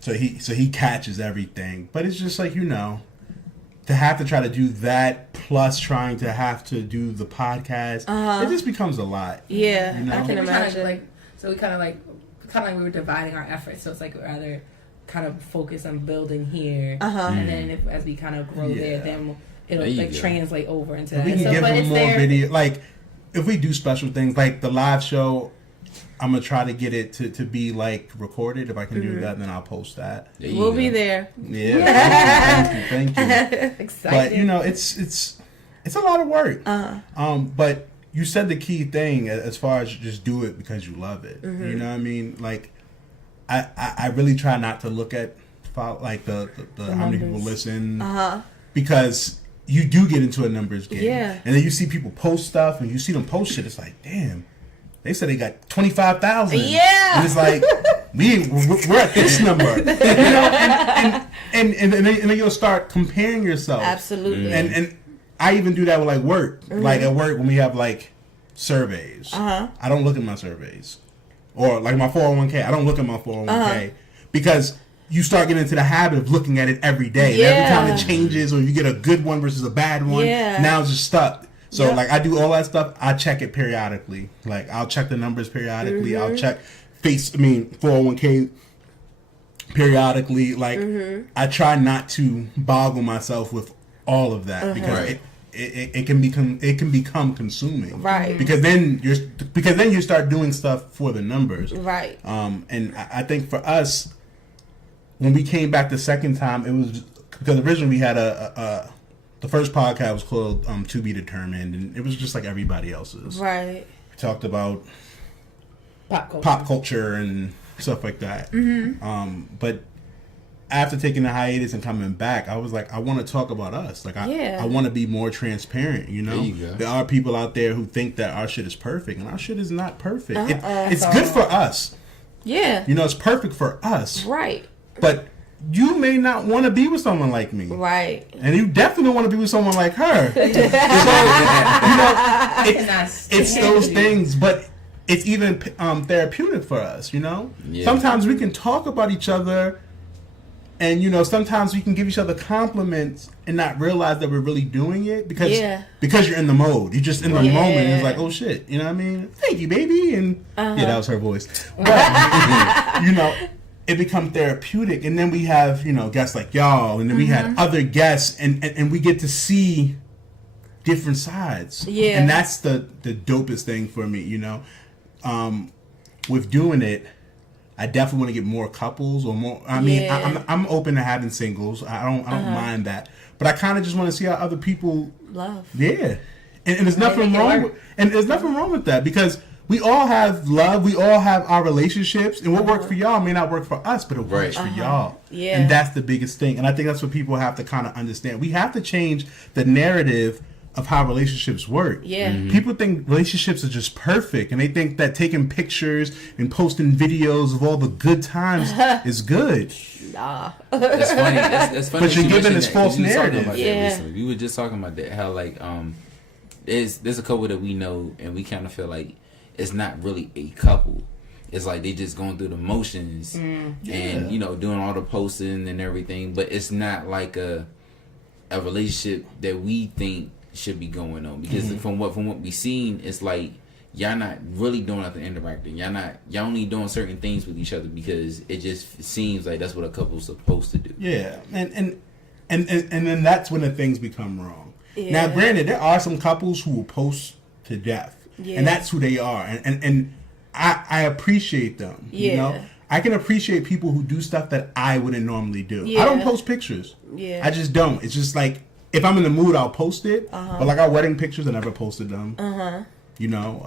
so he catches everything. But it's just like to have to try to do that plus trying to have to do the podcast, it just becomes a lot. Yeah, I can imagine. So we kind of like we were dividing our efforts. So it's like we'd rather kind of focus on building here, and then as we kind of grow there, then it'll like translate over into that. We can give them more video. Like if we do special things, like the live show, I'm gonna try to get it to be like recorded. If I can do that, then I'll post that. We'll be there. Yeah, thank you. Exciting. But it's a lot of work. But you said the key thing as far as just do it because you love it. You know what I mean? Like I really try not to look at like the how many people listen because you do get into a numbers game. Yeah. And then you see people post stuff and you see them post shit. It's like, damn. They said they got 25,000. Yeah. And it's like, we're at this number. You know, and then you'll start comparing yourself. Absolutely. And I even do that with like work. Like at work when we have like surveys. I don't look at my surveys. Or like my 401k. I don't look at my 401k. Because you start getting into the habit of looking at it every day. Yeah. And every time it changes or you get a good one versus a bad one, now it's just stuck. So, like, I do all that stuff. I check it periodically. Like, I'll check the numbers periodically. I'll check 401k periodically. Like, I try not to boggle myself with all of that because it can become consuming. Right. Because then you start doing stuff for the numbers. Right. And I think for us, when we came back the second time, it was because originally we had the first podcast was called To Be Determined, and it was just like everybody else's. Right. We talked about pop culture and stuff like that. But after taking the hiatus and coming back, I was like, I want to talk about us. Like, I want to be more transparent, you know? There are people out there who think that our shit is perfect, and our shit is not perfect. It's good for us. Yeah. You know, it's perfect for us. Right. But you may not want to be with someone like me. Right. And you definitely don't want to be with someone like her. So, it's those things, but it's even therapeutic for us, you know? Yeah. Sometimes we can talk about each other and, you know, sometimes we can give each other compliments and not realize that we're really doing it because you're in the mode. You're just in the moment and it's like, oh shit, you know what I mean? Thank you, baby. And yeah, that was her voice. But, you know, it becomes therapeutic, and then we have, you know, guests like y'all, and then we had other guests, and we get to see different sides. Yeah. And that's the dopest thing for me, you know. With doing it, I definitely want to get more couples or more. I mean, I'm open to having singles. I don't mind that, but I kind of just want to see how other people love. Yeah, and there's nothing wrong with that because. We all have love. We all have our relationships. And what works for y'all may not work for us, but it works for y'all. Yeah. And that's the biggest thing. And I think that's what people have to kind of understand. We have to change the narrative of how relationships work. Yeah. People think relationships are just perfect. And they think that taking pictures and posting videos of all the good times is good. Nah. That's funny. That's funny. But you're giving this false narrative. We were just talking about that. How, like, there's a couple that we know, and we kind of feel like it's not really a couple. It's like they just going through the motions and, you know, doing all the posting and everything. But it's not like a relationship that we think should be going on. Because from what we seen, it's like y'all not really doing nothing interacting. Y'all only doing certain things with each other because it just seems like that's what a couple's supposed to do. Yeah. And then that's when the things become wrong. Yeah. Now, granted, there are some couples who will post to death. Yeah. And that's who they are. And I appreciate them. Yeah. You know? I can appreciate people who do stuff that I wouldn't normally do. Yeah. I don't post pictures. Yeah. I just don't. It's just like, if I'm in the mood, I'll post it. But like our wedding pictures, I never posted them. You know,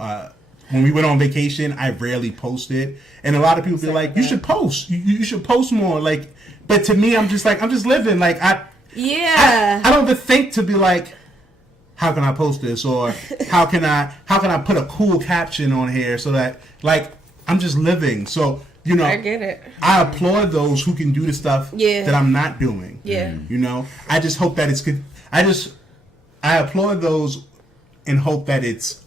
when we went on vacation, I rarely posted. And a lot of people feel like, you should post. You should post more. Like, but to me, I'm just living. Like, I don't even think to be like, how can I post this, or how can I put a cool caption on here so that, like, I'm just living. So, you know, I get it. I applaud those who can do the stuff that I'm not doing. Yeah. You know, I just hope that it's good. I applaud those and hope that it's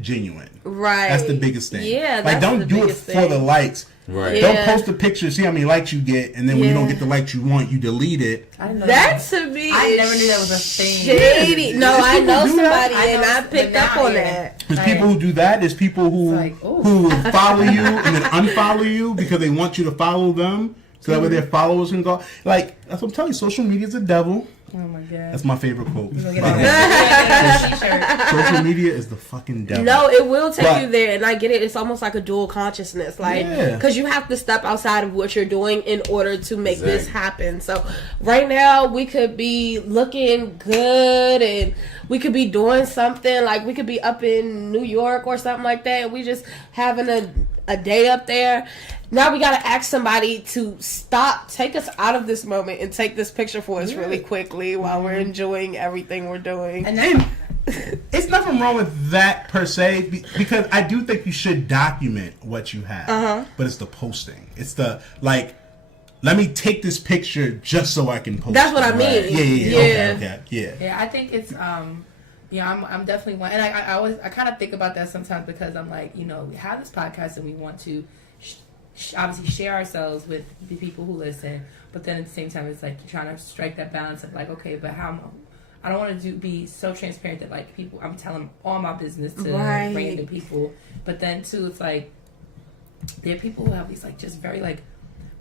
genuine. Right. That's the biggest thing. Yeah, like, don't the do it biggest for thing. the likes. Right. Don't post a picture, see how many likes you get, and then when you don't get the likes you want, you delete it. I didn't know That to me I is never knew that was a thing. shady. No, There's I people know do that. somebody and I picked but up now, on yeah. that. There's people who do that. There's people who It's like, ooh. who follow you and then unfollow you because they want you to follow them, so that way their followers can go. Like, that's what I'm telling you. Social media is a devil. Oh my god. That's my favorite quote. We're by gonna the way. get a t-shirt. Social media is the fucking devil. No, it will take But- you there, and I get it. It's almost like a dual consciousness, like Yeah. because you have to step outside of what you're doing in order to make this Exactly. happen. So right now, we could be looking good, and we could be doing something like we could be up in New York or something like that. And we just having a day up there. Now we gotta ask somebody to stop, take us out of this moment, and take this picture for us really quickly while we're enjoying everything we're doing. And then It's nothing wrong with that per se, because I do think you should document what you have. But it's the posting. It's the, like, let me take this picture just so I can post That's what it. I mean. Right. Yeah. Okay. Yeah. yeah, I think it's I'm definitely one, and I kind of think about that sometimes because I'm like, we have this podcast and we want to obviously share ourselves with the people who listen, but then at the same time it's like you're trying to strike that balance of like, okay, but how I don't want to be so transparent that like people I'm telling all my business to random people, but then too it's like there are people who have these like just very like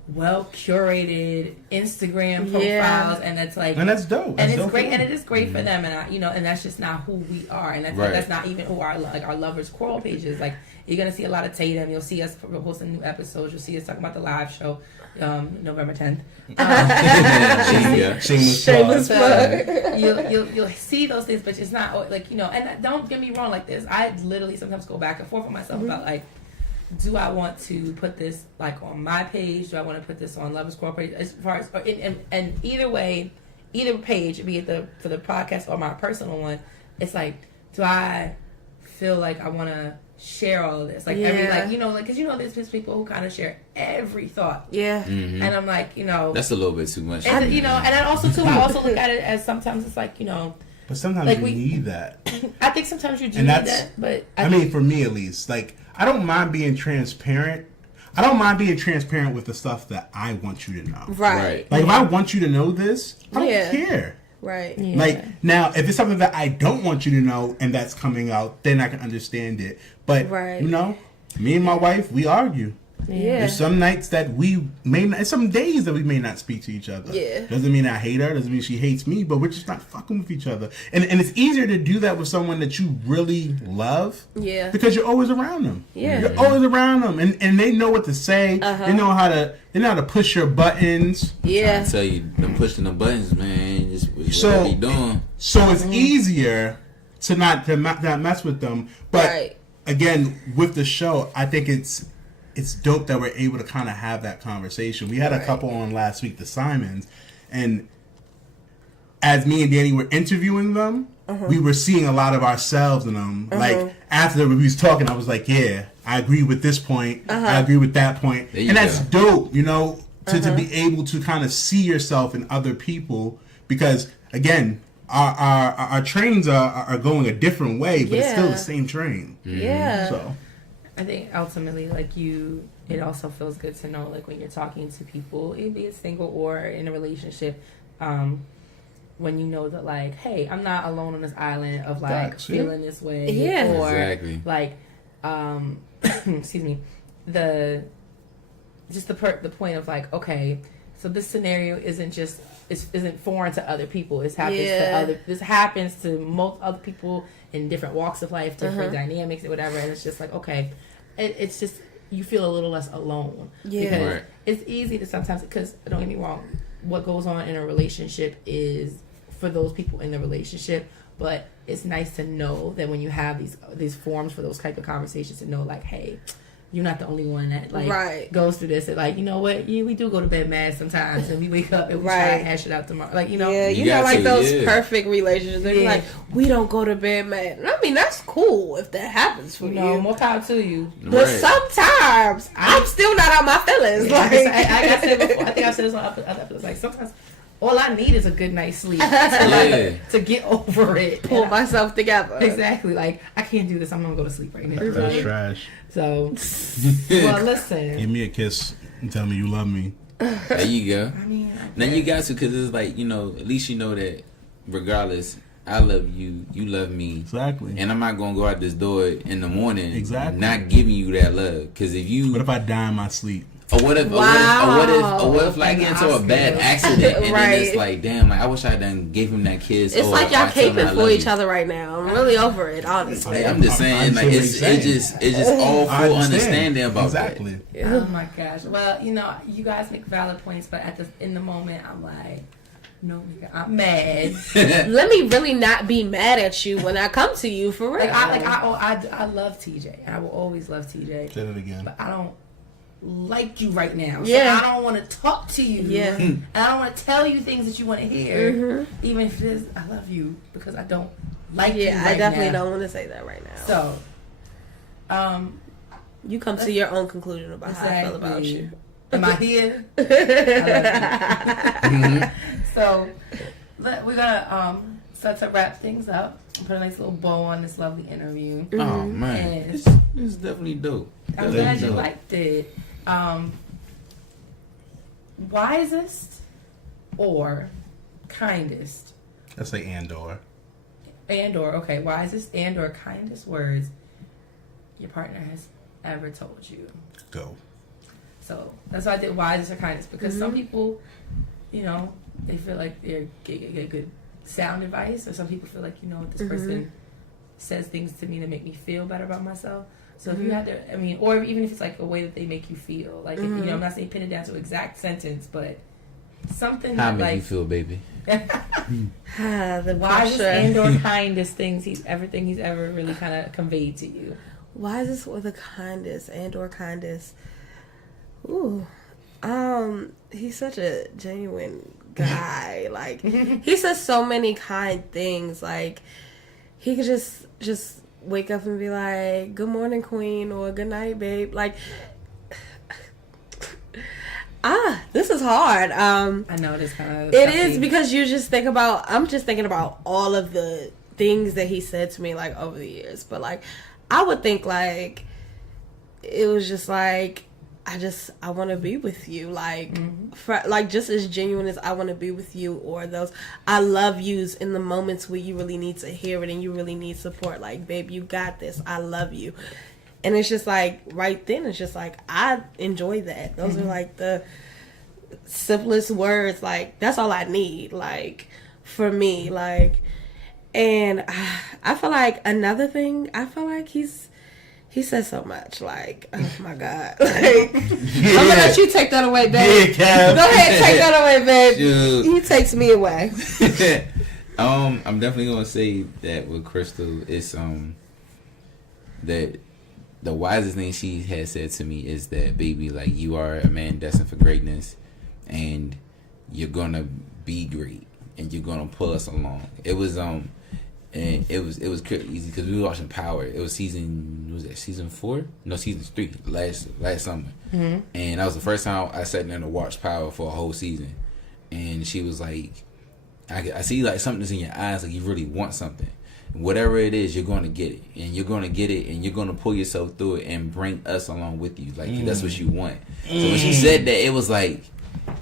well curated Instagram profiles, and it's like, And that's dope. and That's it's dope great, for and them. it is great for them, and and that's just not who we are, and that's, Right. that's not even who our Lovers Quarrel page is. Like, you're gonna see a lot of Tatum. You'll see us posting new episodes. You'll see us talking about the live show, November 10th. Yeah. Shameless plug. So you'll see those things, but it's not like And don't get me wrong, like this, I literally sometimes go back and forth with myself about like, do I want to put this like on my page? Do I want to put this on Lovers Quarrel page? As far as and either way, either page, be it for the podcast or my personal one, it's like, do I feel like I want to share all of this? Like every because there's people who kind of share every thought. Yeah. Mhm. And I'm like, That's a little bit too much. and I also look at it as sometimes it's like, But sometimes like you need that. I think sometimes you do And need that's- that, but I mean, for me at least, like, I don't mind being transparent. I don't mind being transparent with the stuff that I want you to know. Right. Like, if I want you to know this, I don't Yeah. care. Right. Yeah. Like, now, if it's something that I don't want you to know and that's coming out, then I can understand it. But, Right. me and my wife, we argue. Yeah. There's some nights that we may not, some days that we may not speak to each other. Yeah. Doesn't mean I hate her, doesn't mean she hates me, but we're just not fucking with each other. And it's easier to do that with someone that you really love. Yeah. Because you're always around them. Yeah. You're always around them. And they know what to say. Uh-huh. They know how to push your buttons. Yeah. I tell you, them pushing the buttons, man. Just So- whatever you doing. So it's easier to not mess with them. But Right. again, with the show, I think it's dope that we're able to kind of have that conversation. We had a couple on last week, the Simons, and as me and Dani were interviewing them, we were seeing a lot of ourselves in them. Like, after we was talking, I was like, yeah, I agree with this point. I agree with that point. There you And that's go. dope, to be able to kind of see yourself in other people, because again, our trains are going a different way, but it's still Yeah. the same train. Yeah. So I think ultimately, like it also feels good to know, like when you're talking to people, be it single or in a relationship, when you know that, like, hey, I'm not alone on this island of like Facts, yeah. feeling this way, Yeah. or Exactly. like, excuse me, the point of like, okay, so this scenario isn't foreign to other people. This happens to most other people in different walks of life, different dynamics and whatever. And it's just like, okay, it's just, you feel a little less alone. Yeah. Because Right. it's easy to sometimes, because don't get me wrong, what goes on in a relationship is for those people in the relationship. But it's nice to know that when you have these forums for those type of conversations, to know like, hey, you're not the only one that like goes through this. And like, you know what? Yeah, we do go to bed mad sometimes, and we wake up and we try and hash it out tomorrow. Like, Yeah, You you know, got like to, those yeah. perfect relationships. They're Yeah. like, we don't go to bed mad. I mean, that's cool if that happens for you. more power to you. But Right. sometimes I'm still not on my feelings. Yeah, Like, I said before, I think I said this on other episodes. Like sometimes all I need is a good night's sleep to get over it. Pull myself together. Exactly. Like, I can't do this. I'm gonna go to sleep right now. That's trash. So, well, listen. Give me a kiss and tell me you love me. There you go. I mean, Now you got to, because it's like, you know, at least you know that regardless, I love you, you love me. Exactly. And I'm not going to go out this door in the morning not giving you that love. Because if you... What if I die in my sleep? Or what if, or what if like, get into a bad accident and then it's like, damn, like I wish I done gave him that kiss. It's or like y'all caping for each you. other right now. I'm really over it, honestly. I'm just saying, like it's just all full understanding about exactly. that. Oh my gosh. Well, you know, you guys make valid points, but in the moment, I'm like, no, nigga, I'm mad. Let me really not be mad at you when I come to you for real. I love TJ. I will always love TJ. Say it again. But I don't like you right now. Yeah. So I don't want to talk to you. Yeah. And I don't want to tell you things that you want to hear. Even if it is, I love you because I don't like you right now. I definitely don't want to say that right now. So, you come to your own conclusion about how I feel about you. Am I here? I love you. So, we're gonna start to wrap things up and put a nice little bow on this lovely interview. Oh man, And it's definitely dope. I'm glad you liked it. Wisest or kindest? Let's say and/or. And/or, okay. Wisest and/or kindest words your partner has ever told you. Go. So that's why I did wisest or kindest, because some people, you know, they feel like they get good sound advice, or some people feel like, you know, this person says things to me that make me feel better about myself. So if you had to, I mean, or even if it's like a way that they make you feel, like, if, you know, I'm not saying pin it down to an exact sentence, but something How that, make like, you feel, baby? The wisest pressure. and/or kindest everything he's ever really kind of conveyed to you. Wisest or the kindest and/or kindest? Ooh, he's such a genuine guy. Like, he says so many kind things. Like, he could just wake up and be like, "Good morning, queen," or "Good night, babe." Like, this is hard. I know it is kind of. It is, because you just think about. I'm just thinking about all of the things that he said to me, like, over the years. But like, I would think like it was just like, I want to be with you, like, like, just as genuine as I want to be with you, or those I love yous in the moments where you really need to hear it and you really need support. Like, babe, you got this. I love you. And it's just like, right then, it's just like, I enjoy that. Those are like the simplest words. Like, that's all I need, like, for me. Like, and I feel like another thing, I feel like he says so much. Like, oh my God. Like, I'm gonna let you take that away, babe. Yeah, Go ahead, take that away, babe. Shoot. He takes me away. I'm definitely gonna say that with Crystal, it's that the wisest thing she has said to me is that, baby, like, you are a man destined for greatness, and you're gonna be great, and you're gonna pull us along. It was and it was crazy because we were watching Power. It was season 4? No, season 3 last summer. And that was the first time I sat down to watch Power for a whole season. And she was like, I see like something's in your eyes, like you really want something. Whatever it is, you're going to get it, and you're going to get it, and you're going to pull yourself through it and bring us along with you. Like, that's what you want. So when she said that, it was like,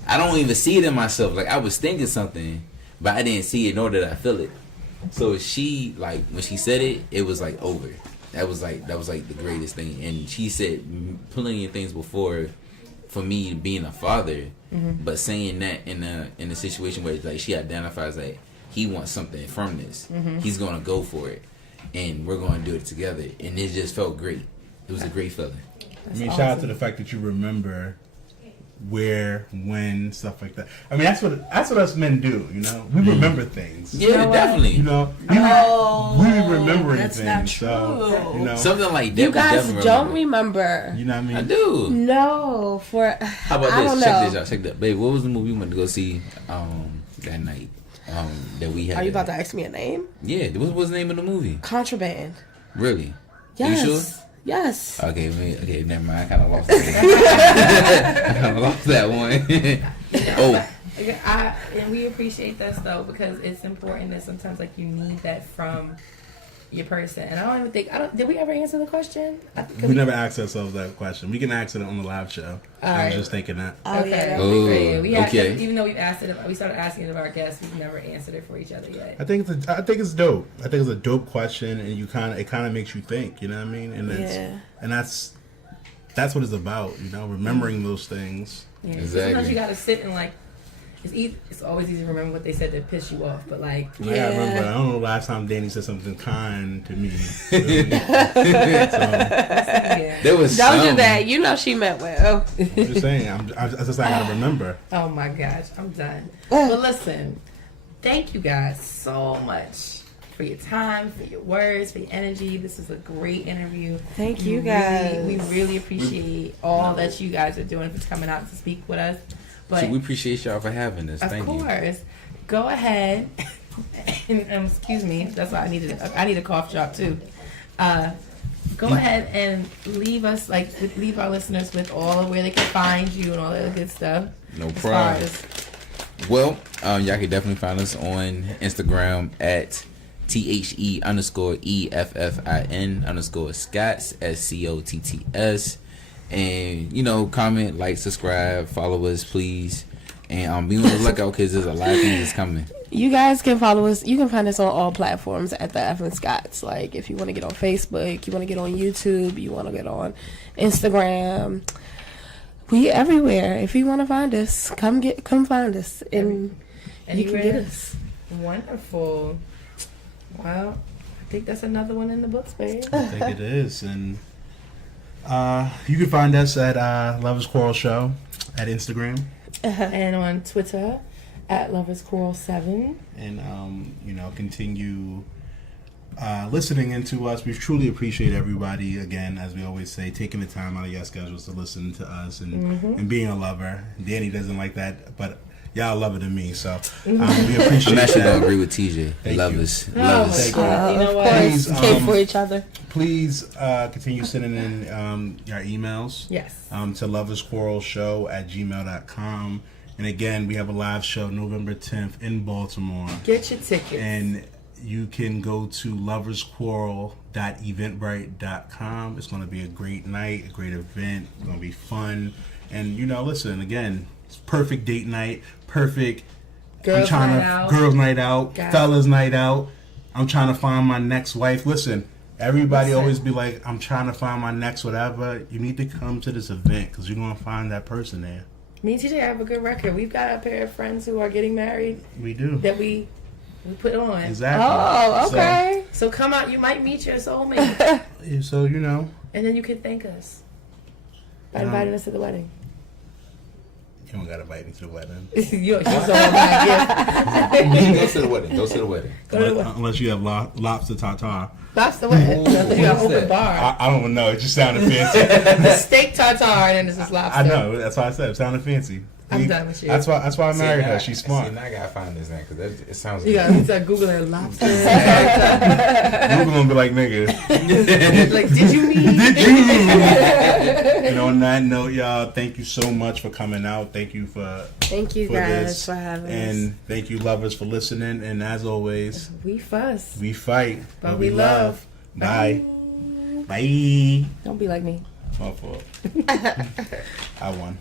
I don't even see it in myself. Like, I was thinking something, but I didn't see it, nor did I feel it. So she, like, when she said it, it was like over. That was like the greatest thing. And she said plenty of things before for me being a father, but saying that in a situation where, like, she identifies that he wants something from this, he's gonna go for it, and we're gonna do it together. And it just felt great. It was a great feeling. I mean, shout out to the fact that you remember where, when, stuff like that. I mean, that's what us men do. You know, we remember things. Yeah, definitely. You know, we remembering that's things. not true. So, you know, Something like that. You guys don't remember. You know what I mean? I do. No, How about I this? don't Check know. this out. Check that. Babe, what was the movie we went to go see that night? That we had. Are you about to ask me a name? Yeah. What was the name of the movie? Contraband. Really? Yes. You sure? Yes. Okay, never mind. I kind of lost that. I kind of lost that one. And we appreciate that though, because it's important that sometimes like you need that from your person. And I don't even think did we ever answer the question? We never asked ourselves that question. We can answer it on the live show. I was just thinking that. Okay. yeah. Okay. Even though we've asked it, we started asking it of our guests. We've never answered it for each other yet. I think it's dope. I think it's a dope question, and it kind of makes you think. You know what I mean? And that's what it's about. You know, remembering those things. Yeah. Exactly. Sometimes you gotta sit and like. It's always easy to remember what they said that pissed you off, but like... Yeah, I remember. I don't know the last time Dani said something kind to me. There was Don't some. do that. You know she meant well. I'm just saying. I gotta remember. Oh my gosh, I'm done. But listen, thank you guys so much for your time, for your words, for your energy. This was a great interview. Thank you guys. We really appreciate all that you guys are doing for coming out to speak with us. But So we appreciate y'all for having us. Thank you. Of course. Go ahead and excuse me. That's why I need a cough drop too. Go ahead and leave our listeners with all of where they can find you and all that good stuff. No problem. Well, y'all can definitely find us on Instagram at THE_EFFIN_Scotts SCOTTS. And comment, like, subscribe, follow us, please, and be on the lookout because there's a lot of things that's coming. You guys can follow us. You can find us on all platforms at the Effin Scotts. Like if you want to get on Facebook, you want to get on YouTube, you want to get on Instagram. We everywhere. If you want to find us, come find us, and you can get us. Wonderful. Well, I think that's another one in the books, babe. I think it is, and. You can find us at Lovers Quarrel Show at Instagram. And on Twitter at Lovers Quarrel 7. And, continue listening into us. We truly appreciate everybody, again, as we always say, taking the time out of your schedules to listen to us and being a lover. Dani doesn't like that, but y'all love it than me, so we appreciate I'm actually that. going to agree with TJ. Love us. Love us. You know what? Please, Care for each other. Please continue sending in your emails. Yes. To loversquarrelshow@gmail.com. And again, we have a live show November 10th in Baltimore. Get your tickets. And you can go to loversquarrel.eventbrite.com. It's going to be a great night, a great event. It's going to be fun. And, listen, again, it's perfect date night, perfect Girls' night out. fellas night out. I'm trying to find my next wife. Listen, everybody always be like, I'm trying to find my next whatever. You need to come to this event because you're going to find that person there. Me and TJ have a good record. We've got a pair of friends who are getting married. We do. That we put on. Exactly. Oh, okay. So come out. You might meet your soulmate. So, And then you can thank us by inviting us to the wedding. You don't got to invite me to the wedding. You're so bad. Go to the wedding. Go to the wedding. Unless you have lobster tartare. That's the wedding. You got open bar. I don't know. It just sounded fancy. The steak tartare and then this is lobster. I know. That's why I said it sounded fancy. I'm done with you. That's why I married her. She's smart. Now I gotta find this name because it sounds. You gotta start googling lobster. Google gonna be like, nigga. Like, did you mean? And on that note, y'all, thank you so much for coming out. Thank you Thank you guys for having us. And thank you, lovers, for listening. And as always, We fuss. we fight, But we love. Bye. Bye. Don't be like me. My fault. I won.